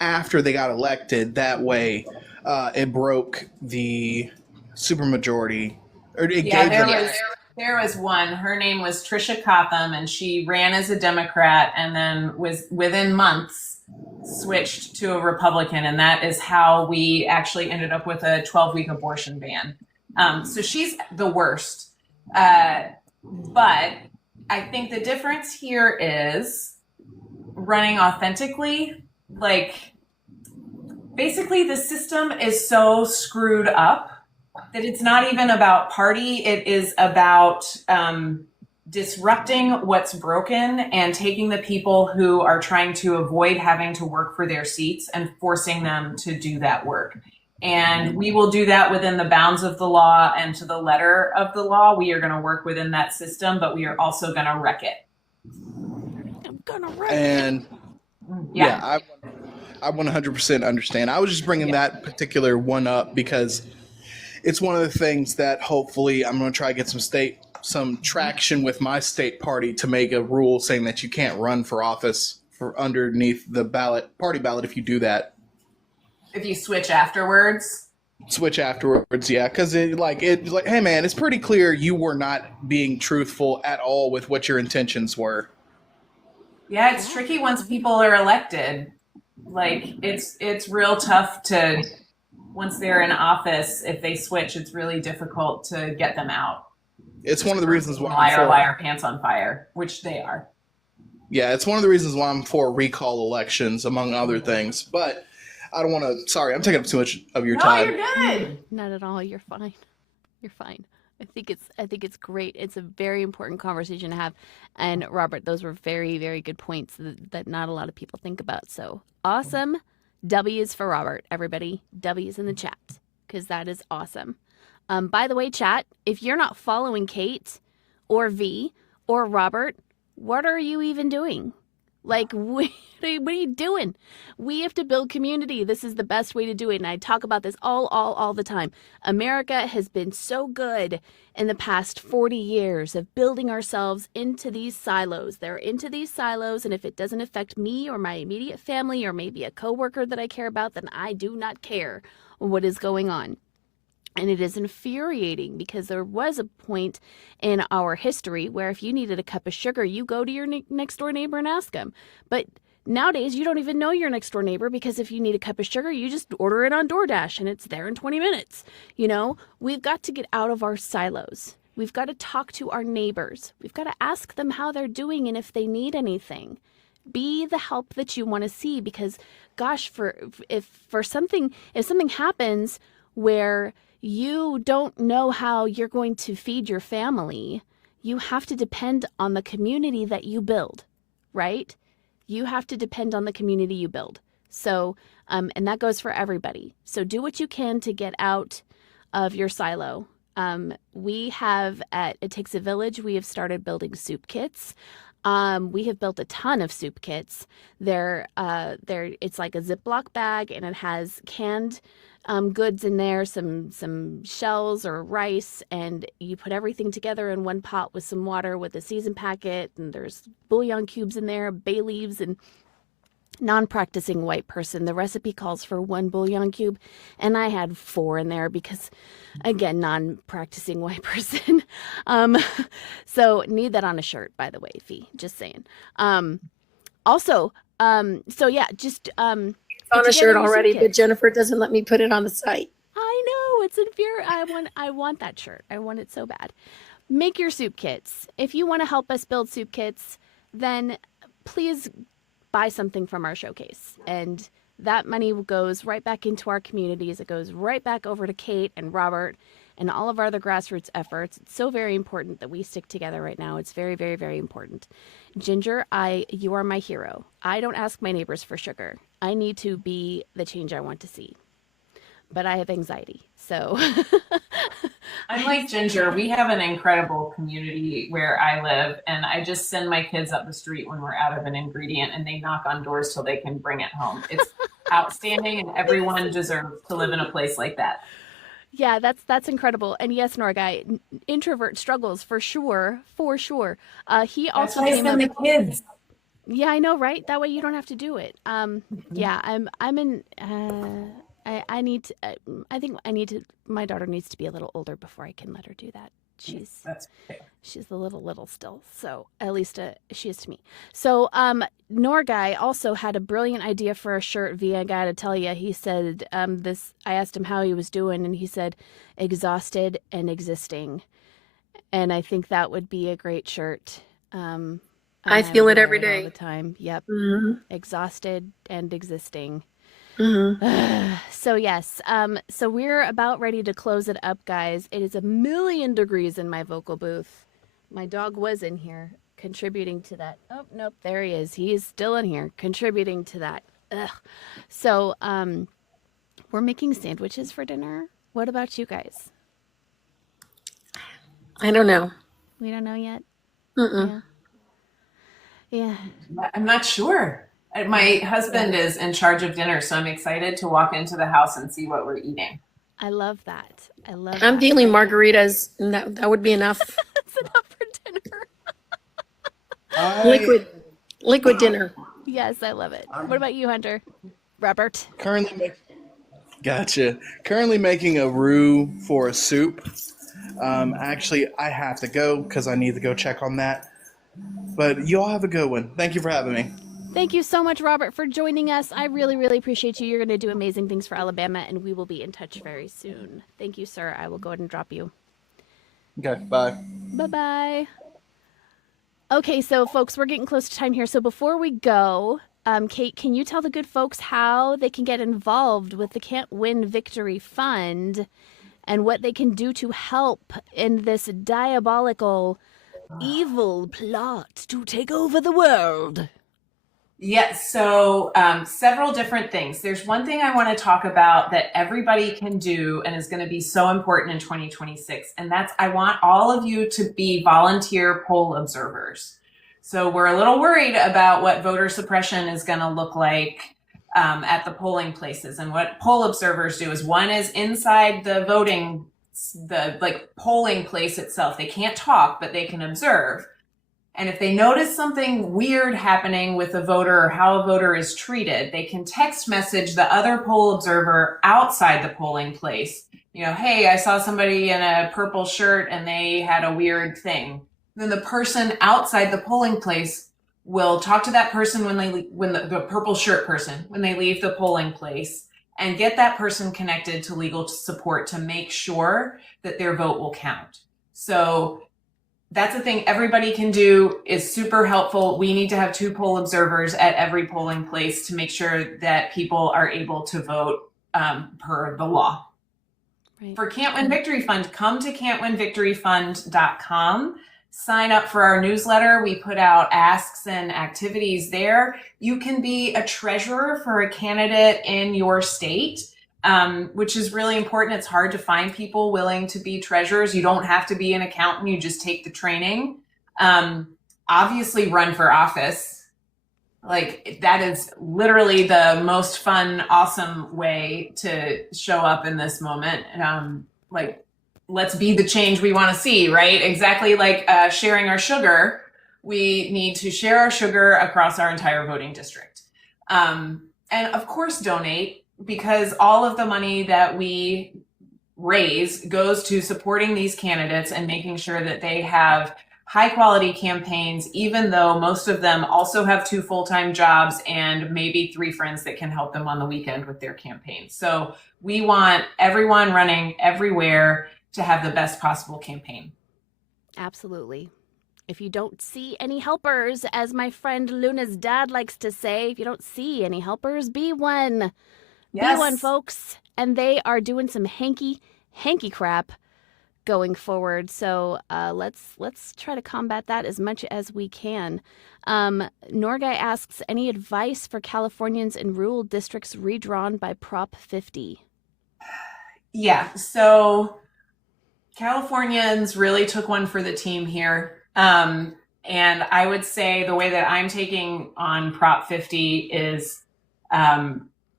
after they got elected. That way, it broke the supermajority, or it gave them. There was one. Her name was Trisha Cotham, and she ran as a Democrat, and then was within months switched to a Republican, and that is how we actually ended up with a 12-week abortion ban. So she's the worst. But I think the difference here is running authentically. Like, basically, the system is so screwed up that it's not even about party. It is about disrupting what's broken and taking the people who are trying to avoid having to work for their seats and forcing them to do that work. And we will do that within the bounds of the law and to the letter of the law. We are going to work within that system, but we are also going to wreck it. I'm gonna wreck And Yeah. I 100% understand. I was just bringing that particular one up because it's one of the things that hopefully I'm going to try to get some traction with my state party to make a rule saying that you can't run for office for underneath the party ballot if you do that. If you switch afterwards. Switch afterwards, yeah, because it's like, hey man, it's pretty clear you were not being truthful at all with what your intentions were. Yeah, it's tricky once people are elected. Like, it's real tough to, once they're in office, if they switch, it's really difficult to get them out. It's one of the reasons why liar, pants on fire, which they are. Yeah, it's one of the reasons why I'm for recall elections, among other things. But I don't want to. Sorry, I'm taking up too much of your time. No, you're good. Not at all. You're fine. You're fine. I think it's great. It's a very important conversation to have. And Robert, those were very, very good points that not a lot of people think about. So awesome. W's for Robert, everybody. W's in the chat, because that is awesome. By the way, chat, if you're not following Kate or V or Robert, what are you even doing? Like, what are you doing? We have to build community. This is the best way to do it. And I talk about this all the time. America has been so good in the past 40 years of building ourselves into these silos. They're into these silos, and if it doesn't affect me or my immediate family or maybe a coworker that I care about, then I do not care what is going on. And it is infuriating because there was a point in our history where if you needed a cup of sugar, you go to your next door neighbor and ask them. But nowadays, you don't even know your next door neighbor, because if you need a cup of sugar, you just order it on DoorDash and it's there in 20 minutes. You know, we've got to get out of our silos. We've got to talk to our neighbors. We've got to ask them how they're doing and if they need anything. Be the help that you want to see, because gosh, if something happens where you don't know how you're going to feed your family, you have to depend on the community that you build, right? You have to depend on the community you build. So, and that goes for everybody. So do what you can to get out of your silo. We have at It Takes a Village, we have started building soup kits. We have built a ton of soup kits. It's like a Ziploc bag, and it has canned goods in there, some shells or rice, and you put everything together in one pot with some water with a season packet, and there's bouillon cubes in there, bay leaves, and non-practicing white person, the recipe calls for 1 bouillon cube, and I had 4 in there because, again, non-practicing white person. So need that on a shirt, by the way, Fee, just saying. So yeah, just It's on a shirt already, but Jennifer doesn't let me put it on the site. I know, it's infuriating. I want that shirt. I want it so bad. Make your soup kits. If you want to help us build soup kits, then please buy something from our showcase. And that money goes right back into our communities. It goes right back over to Kate and Robert and all of our other grassroots efforts. It's so very important that we stick together right now. It's very, very, very important. Ginger, you are my hero. I don't ask my neighbors for sugar. I need to be the change I want to see. But I have anxiety, so. I'm like Ginger. We have an incredible community where I live, and I just send my kids up the street when we're out of an ingredient, and they knock on doors till they can bring it home. It's outstanding, and everyone deserves to live in a place like that. Yeah, that's incredible. And yes, Norguy, introvert struggles for sure. He also came up. The kids. Yeah, I know, right? That way you don't have to do it. Yeah, I'm in. I need to. I think I need to. My daughter needs to be a little older before I can let her do that. That's She's a little still. So at least she is to me. So Norguy also had a brilliant idea for a shirt. Via, I gotta tell you, he said this. I asked him how he was doing, and he said, "Exhausted and existing," and I think that would be a great shirt. I feel it every all day. the time. Yep, exhausted and existing. So yes, so we're about ready to close it up, guys. It is 1,000,000 degrees in my vocal booth. My dog was in here contributing to that. Oh, nope, there he is. He is still in here contributing to that. Ugh. So, we're making sandwiches for dinner. What about you guys? I don't know. We don't know yet. Mm-mm. Yeah. I'm not sure. My husband is in charge of dinner, so I'm excited to walk into the house and see what we're eating. I love that. I'm feeling margaritas, and that would be enough. That's enough for dinner. Liquid dinner. Yes, I love it. What about you, Hunter? Robert? Currently making a roux for a soup. Actually, I have to go because I need to go check on that. But you all have a good one. Thank you for having me. Thank you so much, Robert, for joining us. I really, really appreciate you. You're going to do amazing things for Alabama, and we will be in touch very soon. Thank you, sir. I will go ahead and drop you. Okay, bye. Bye-bye. Okay, so folks, we're getting close to time here. So before we go, Kate, can you tell the good folks how they can get involved with the Can't Win Victory Fund and what they can do to help in this diabolical, evil plot to take over the world? Yes, so several different things. There's one thing I want to talk about that everybody can do and is going to be so important in 2026, and that's I want all of you to be volunteer poll observers. So we're a little worried about what voter suppression is going to look like at the polling places. And what poll observers do is one is inside the polling place itself. They can't talk, but they can observe. And if they notice something weird happening with a voter or how a voter is treated, they can text message the other poll observer outside the polling place. You know, hey, I saw somebody in a purple shirt and they had a weird thing. Then the person outside the polling place will talk to that person when the purple shirt person, when they leave the polling place, and get that person connected to legal support to make sure that their vote will count. So that's a thing everybody can do, is super helpful. We need to have 2 poll observers at every polling place to make sure that people are able to vote per the law. Right. For Can't Win Victory Fund, come to can'twinvictoryfund.com. Sign up for our newsletter. We put out asks and activities there. You can be a treasurer for a candidate in your state, which is really important. It's hard to find people willing to be treasurers. You don't have to be an accountant. You just take the training. Obviously, run for office. Like, that is literally the most fun, awesome way to show up in this moment. Let's be the change we want to see, right? Exactly like sharing our sugar. We need to share our sugar across our entire voting district. And of course, donate, because all of the money that we raise goes to supporting these candidates and making sure that they have high quality campaigns, even though most of them also have 2 full-time jobs and maybe 3 friends that can help them on the weekend with their campaigns. So we want everyone running everywhere to have the best possible campaign. Absolutely. If you don't see any helpers, as my friend Luna's dad likes to say, if you don't see any helpers, be one. Yes. Be one, folks. And they are doing some hanky crap going forward. So let's try to combat that as much as we can. Norguy asks, any advice for Californians in rural districts redrawn by Prop 50? Yeah, so Californians really took one for the team here. And I would say the way that I'm taking on Prop 50 is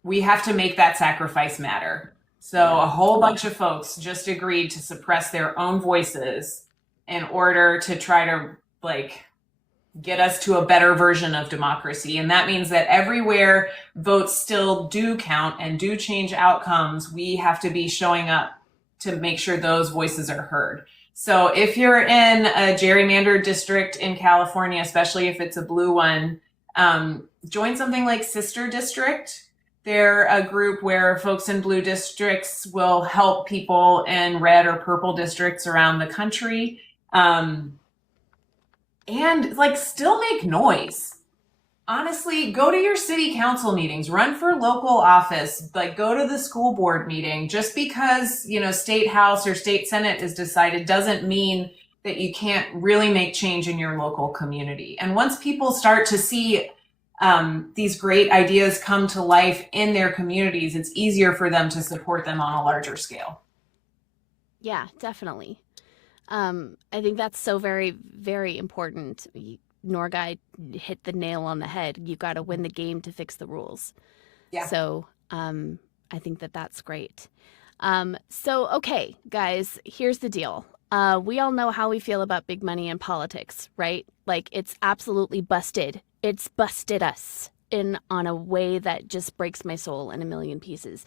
we have to make that sacrifice matter. So a whole bunch of folks just agreed to suppress their own voices in order to try to get us to a better version of democracy. And that means that everywhere votes still do count and do change outcomes, we have to be showing up to make sure those voices are heard. So if you're in a gerrymandered district in California, especially if it's a blue one, join something like Sister District. They're a group where folks in blue districts will help people in red or purple districts around the country. And like still make noise. Honestly, go to your city council meetings, run for local office, like go to the school board meeting. Just because, state house or state senate is decided doesn't mean that you can't really make change in your local community. And once people start to see these great ideas come to life in their communities, it's easier for them to support them on a larger scale. Yeah, definitely. I think that's so very, very important. Norguy hit the nail on the head. You've got to win the game to fix the rules. Yeah. So I think that's great. So, okay, guys, here's the deal. We all know how we feel about big money in politics, right? Like, it's absolutely busted. It's busted us on a way that just breaks my soul in a million pieces.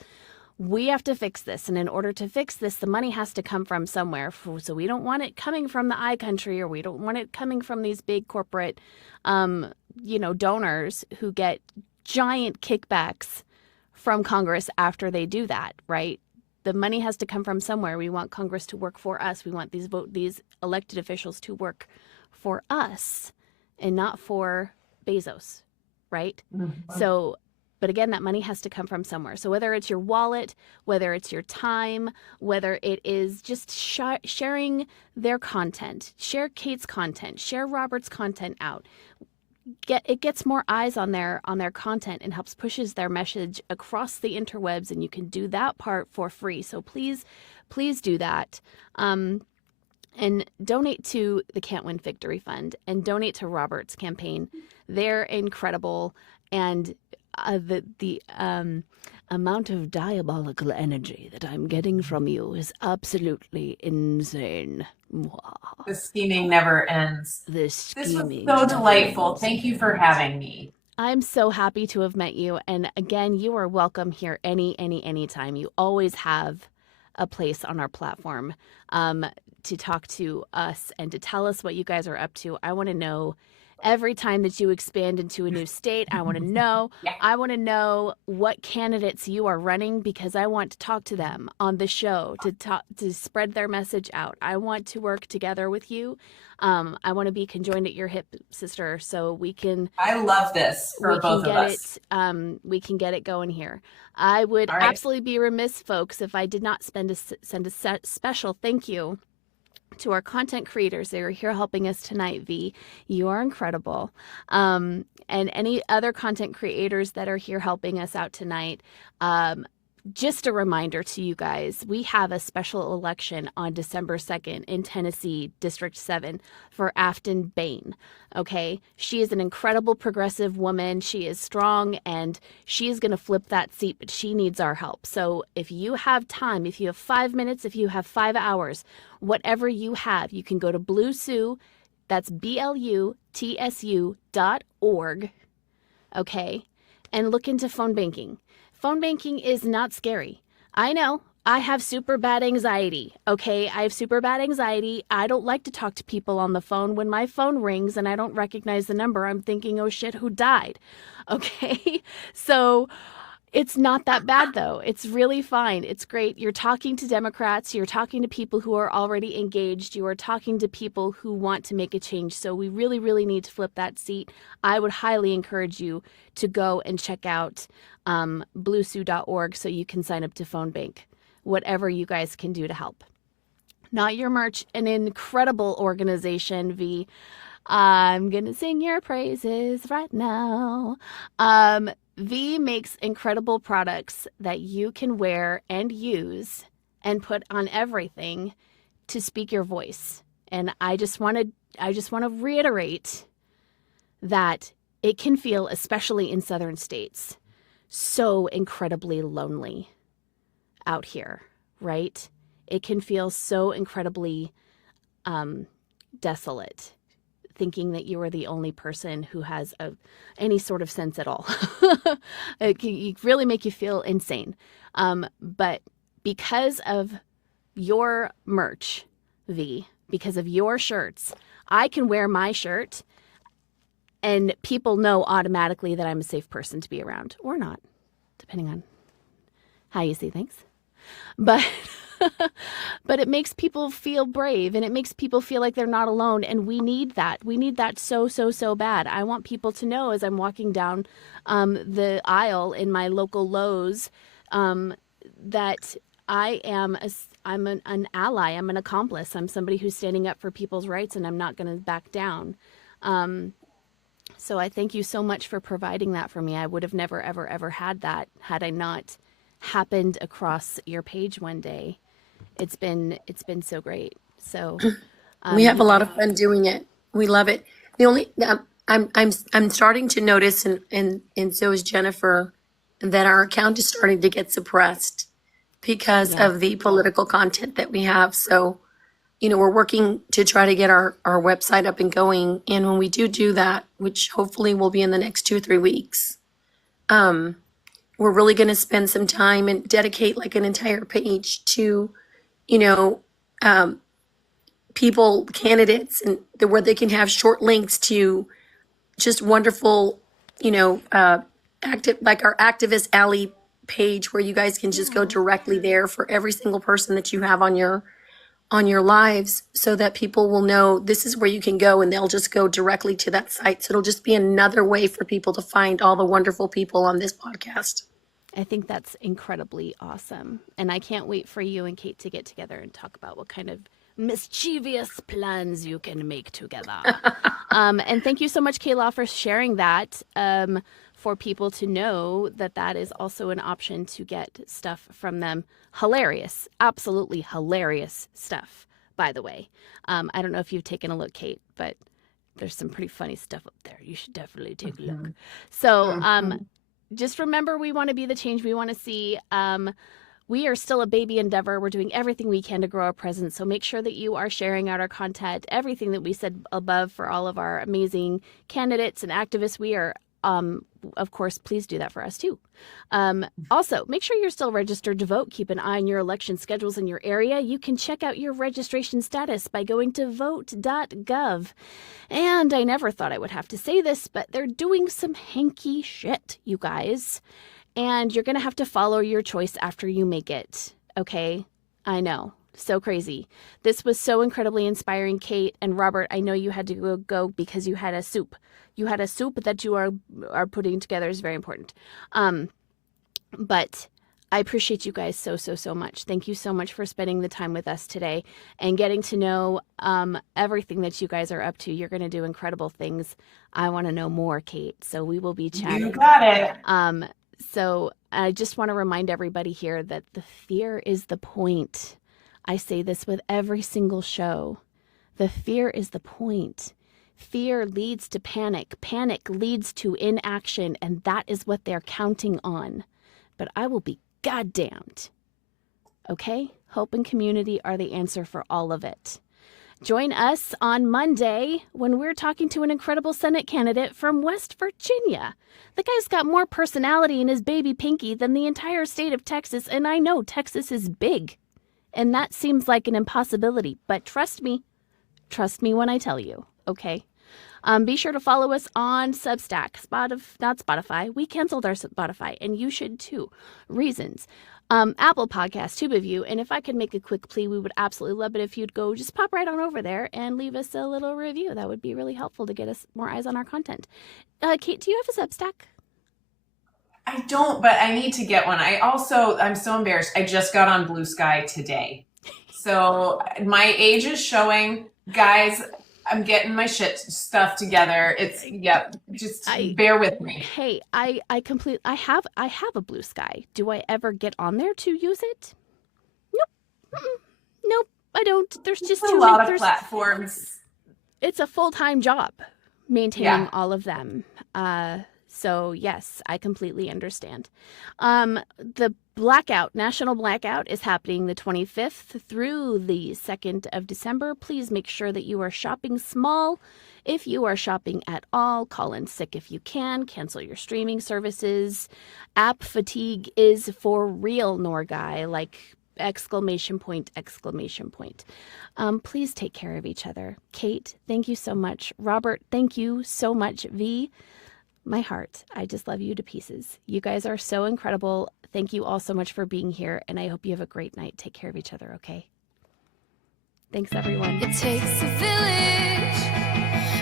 We have to fix this. And in order to fix this, the money has to come from somewhere. So we don't want it coming from the I country, or we don't want it coming from these big corporate, donors who get giant kickbacks from Congress after they do that, right? The money has to come from somewhere. We want Congress to work for us. We want these elected officials to work for us and not for Bezos, right? Mm-hmm. So, but again, that money has to come from somewhere. So whether it's your wallet, whether it's your time, whether it is just sharing their content, share Kate's content, share Robert's content out. It gets more eyes on their content and helps pushes their message across the interwebs, and you can do that part for free. So please do that. And donate to the Can't Win Victory Fund and donate to Robert's campaign. They're incredible. And the amount of diabolical energy that I'm getting from you is absolutely insane. The scheming never ends. This was scheming so never delightful. ends. Thank you for having me. I'm so happy to have met you. And again, you are welcome here anytime. You always have a place on our platform to talk to us and to tell us what you guys are up to. I want to know every time that you expand into a new state. I want to know. Yeah. I want to know what candidates you are running, because I want to talk to them on the show to spread their message out. I want to work together with you. I want to be conjoined at your hip, sister, so we can. I love this for both of us. We can get it going here. I would absolutely be remiss, folks, if I did not send a special thank you to our content creators. They are here helping us tonight. V, you are incredible. And any other content creators that are here helping us out tonight. Just a reminder to you guys, we have a special election on December 2nd in Tennessee, District 7, for Afton Bain. Okay, she is an incredible progressive woman. She is strong, and she is going to flip that seat, but she needs our help. So if you have time, if you have 5 minutes, if you have 5 hours, whatever you have, you can go to BlueSue, that's BLUTSU.org, okay, and look into phone banking. Phone banking is not scary. I know. I have super bad anxiety, okay? I have super bad anxiety. I don't like to talk to people on the phone. When my phone rings and I don't recognize the number, I'm thinking, oh shit, who died? Okay? So it's not that bad, though. It's really fine. It's great. You're talking to Democrats. You're talking to people who are already engaged. You are talking to people who want to make a change. So we really, really need to flip that seat. I would highly encourage you to go and check out bluesue.org so you can sign up to phone bank. Whatever you guys can do to help. Not Your Merch, an incredible organization, V. I'm going to sing your praises right now. V makes incredible products that you can wear and use and put on everything to speak your voice. And I just want to reiterate that it can feel, especially in southern states, so incredibly lonely out here, right? It can feel so incredibly desolate, thinking that you are the only person who has any sort of sense at all. It can really make you feel insane. But because of your merch, V, because of your shirts. I can wear my shirt and people know automatically that I'm a safe person to be around, or not, depending on how you see things. But but it makes people feel brave, and it makes people feel like they're not alone, and we need that. We need that so bad. I want people to know as I'm walking down the aisle in my local Lowe's that I'm an ally. I'm an accomplice. I'm somebody who's standing up for people's rights, and I'm not going to back down. So I thank you so much for providing that for me. I would have never, ever had that had I not happened across your page one day. It's been so great. So We have a lot of fun doing it. We love it. The only I'm starting to notice, and so is Jennifer, that our account is starting to get suppressed because Yeah. of the political content that we have. So, we're working to try to get our website up and going. And when we do that, which hopefully will be in the next 2 or 3 weeks, we're really going to spend some time and dedicate like an entire page to, people, candidates, and where they can have short links to just wonderful, active, like our activist alley page, where you guys can just go directly there for every single person that you have on your lives, so that people will know this is where you can go, and they'll just go directly to that site. So it'll just be another way for people to find all the wonderful people on this podcast. I think that's incredibly awesome. And I can't wait for you and Kate to get together and talk about what kind of mischievous plans you can make together. And thank you so much, Kayla, for sharing that, for people to know that that is also an option to get stuff from them. Hilarious, absolutely hilarious stuff, by the way. I don't know if you've taken a look, Kate, but there's some pretty funny stuff up there. You should definitely take a look. So just remember, we want to be the change we want to see. We are still a baby endeavor. We're doing everything we can to grow our presence. So make sure that you are sharing out our content, everything that we said above for all of our amazing candidates and activists. We are, of course, please do that for us too. Also, make sure you're still registered to vote. Keep an eye on your election schedules in your area. You can check out your registration status by going to vote.gov. And I never thought I would have to say this, but they're doing some hanky shit, you guys. And you're going to have to follow your choice after you make it. Okay? I know. So crazy. This was so incredibly inspiring, Kate and Robert. I know you had to go because you had a soup. You had a soup that you are putting together is very important. But I appreciate you guys so much. Thank you so much for spending the time with us today and getting to know everything that you guys are up to. You're going to do incredible things. I want to know more, Kate. So we will be chatting. You got it. So I just want to remind everybody here that the fear is the point. I say this with every single show. The fear is the point. Fear leads to panic. Panic leads to inaction, and that is what they're counting on. But I will be goddamned. Okay? Hope and community are the answer for all of it. Join us on Monday when we're talking to an incredible Senate candidate from West Virginia. The guy's got more personality in his baby pinky than the entire state of Texas, and I know Texas is big. And that seems like an impossibility, but trust me when I tell you, okay? Be sure to follow us on Substack, not Spotify. We canceled our Spotify, and you should too. Reasons. Apple Podcast, Tube of You, and if I could make a quick plea, we would absolutely love it if you'd go just pop right on over there and leave us a little review. That would be really helpful to get us more eyes on our content. Kate, do you have a Substack? I don't, but I need to get one. I'm so embarrassed. I just got on Blue Sky today. So my age is showing. Guys, I'm getting my shit stuff together. Bear with me. Hey, I have a Blue Sky. Do I ever get on there to use it? Nope. Nope, I don't. There's just a lot of platforms. It's a full-time job maintaining all of them. So yes, I completely understand. The national blackout is happening the 25th through the 2nd of December. Please make sure that you are shopping small. If you are shopping at all, call in sick if you can. Cancel your streaming services. App fatigue is for real, Norguy. Like, exclamation point, exclamation point. Please take care of each other. Kate, thank you so much. Robert, thank you so much. V, my heart, I just love you to pieces. You guys are so incredible. Thank you all so much for being here, and I hope you have a great night. Take care of each other, okay? Thanks, everyone. It takes a village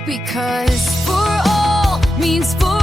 because for all means for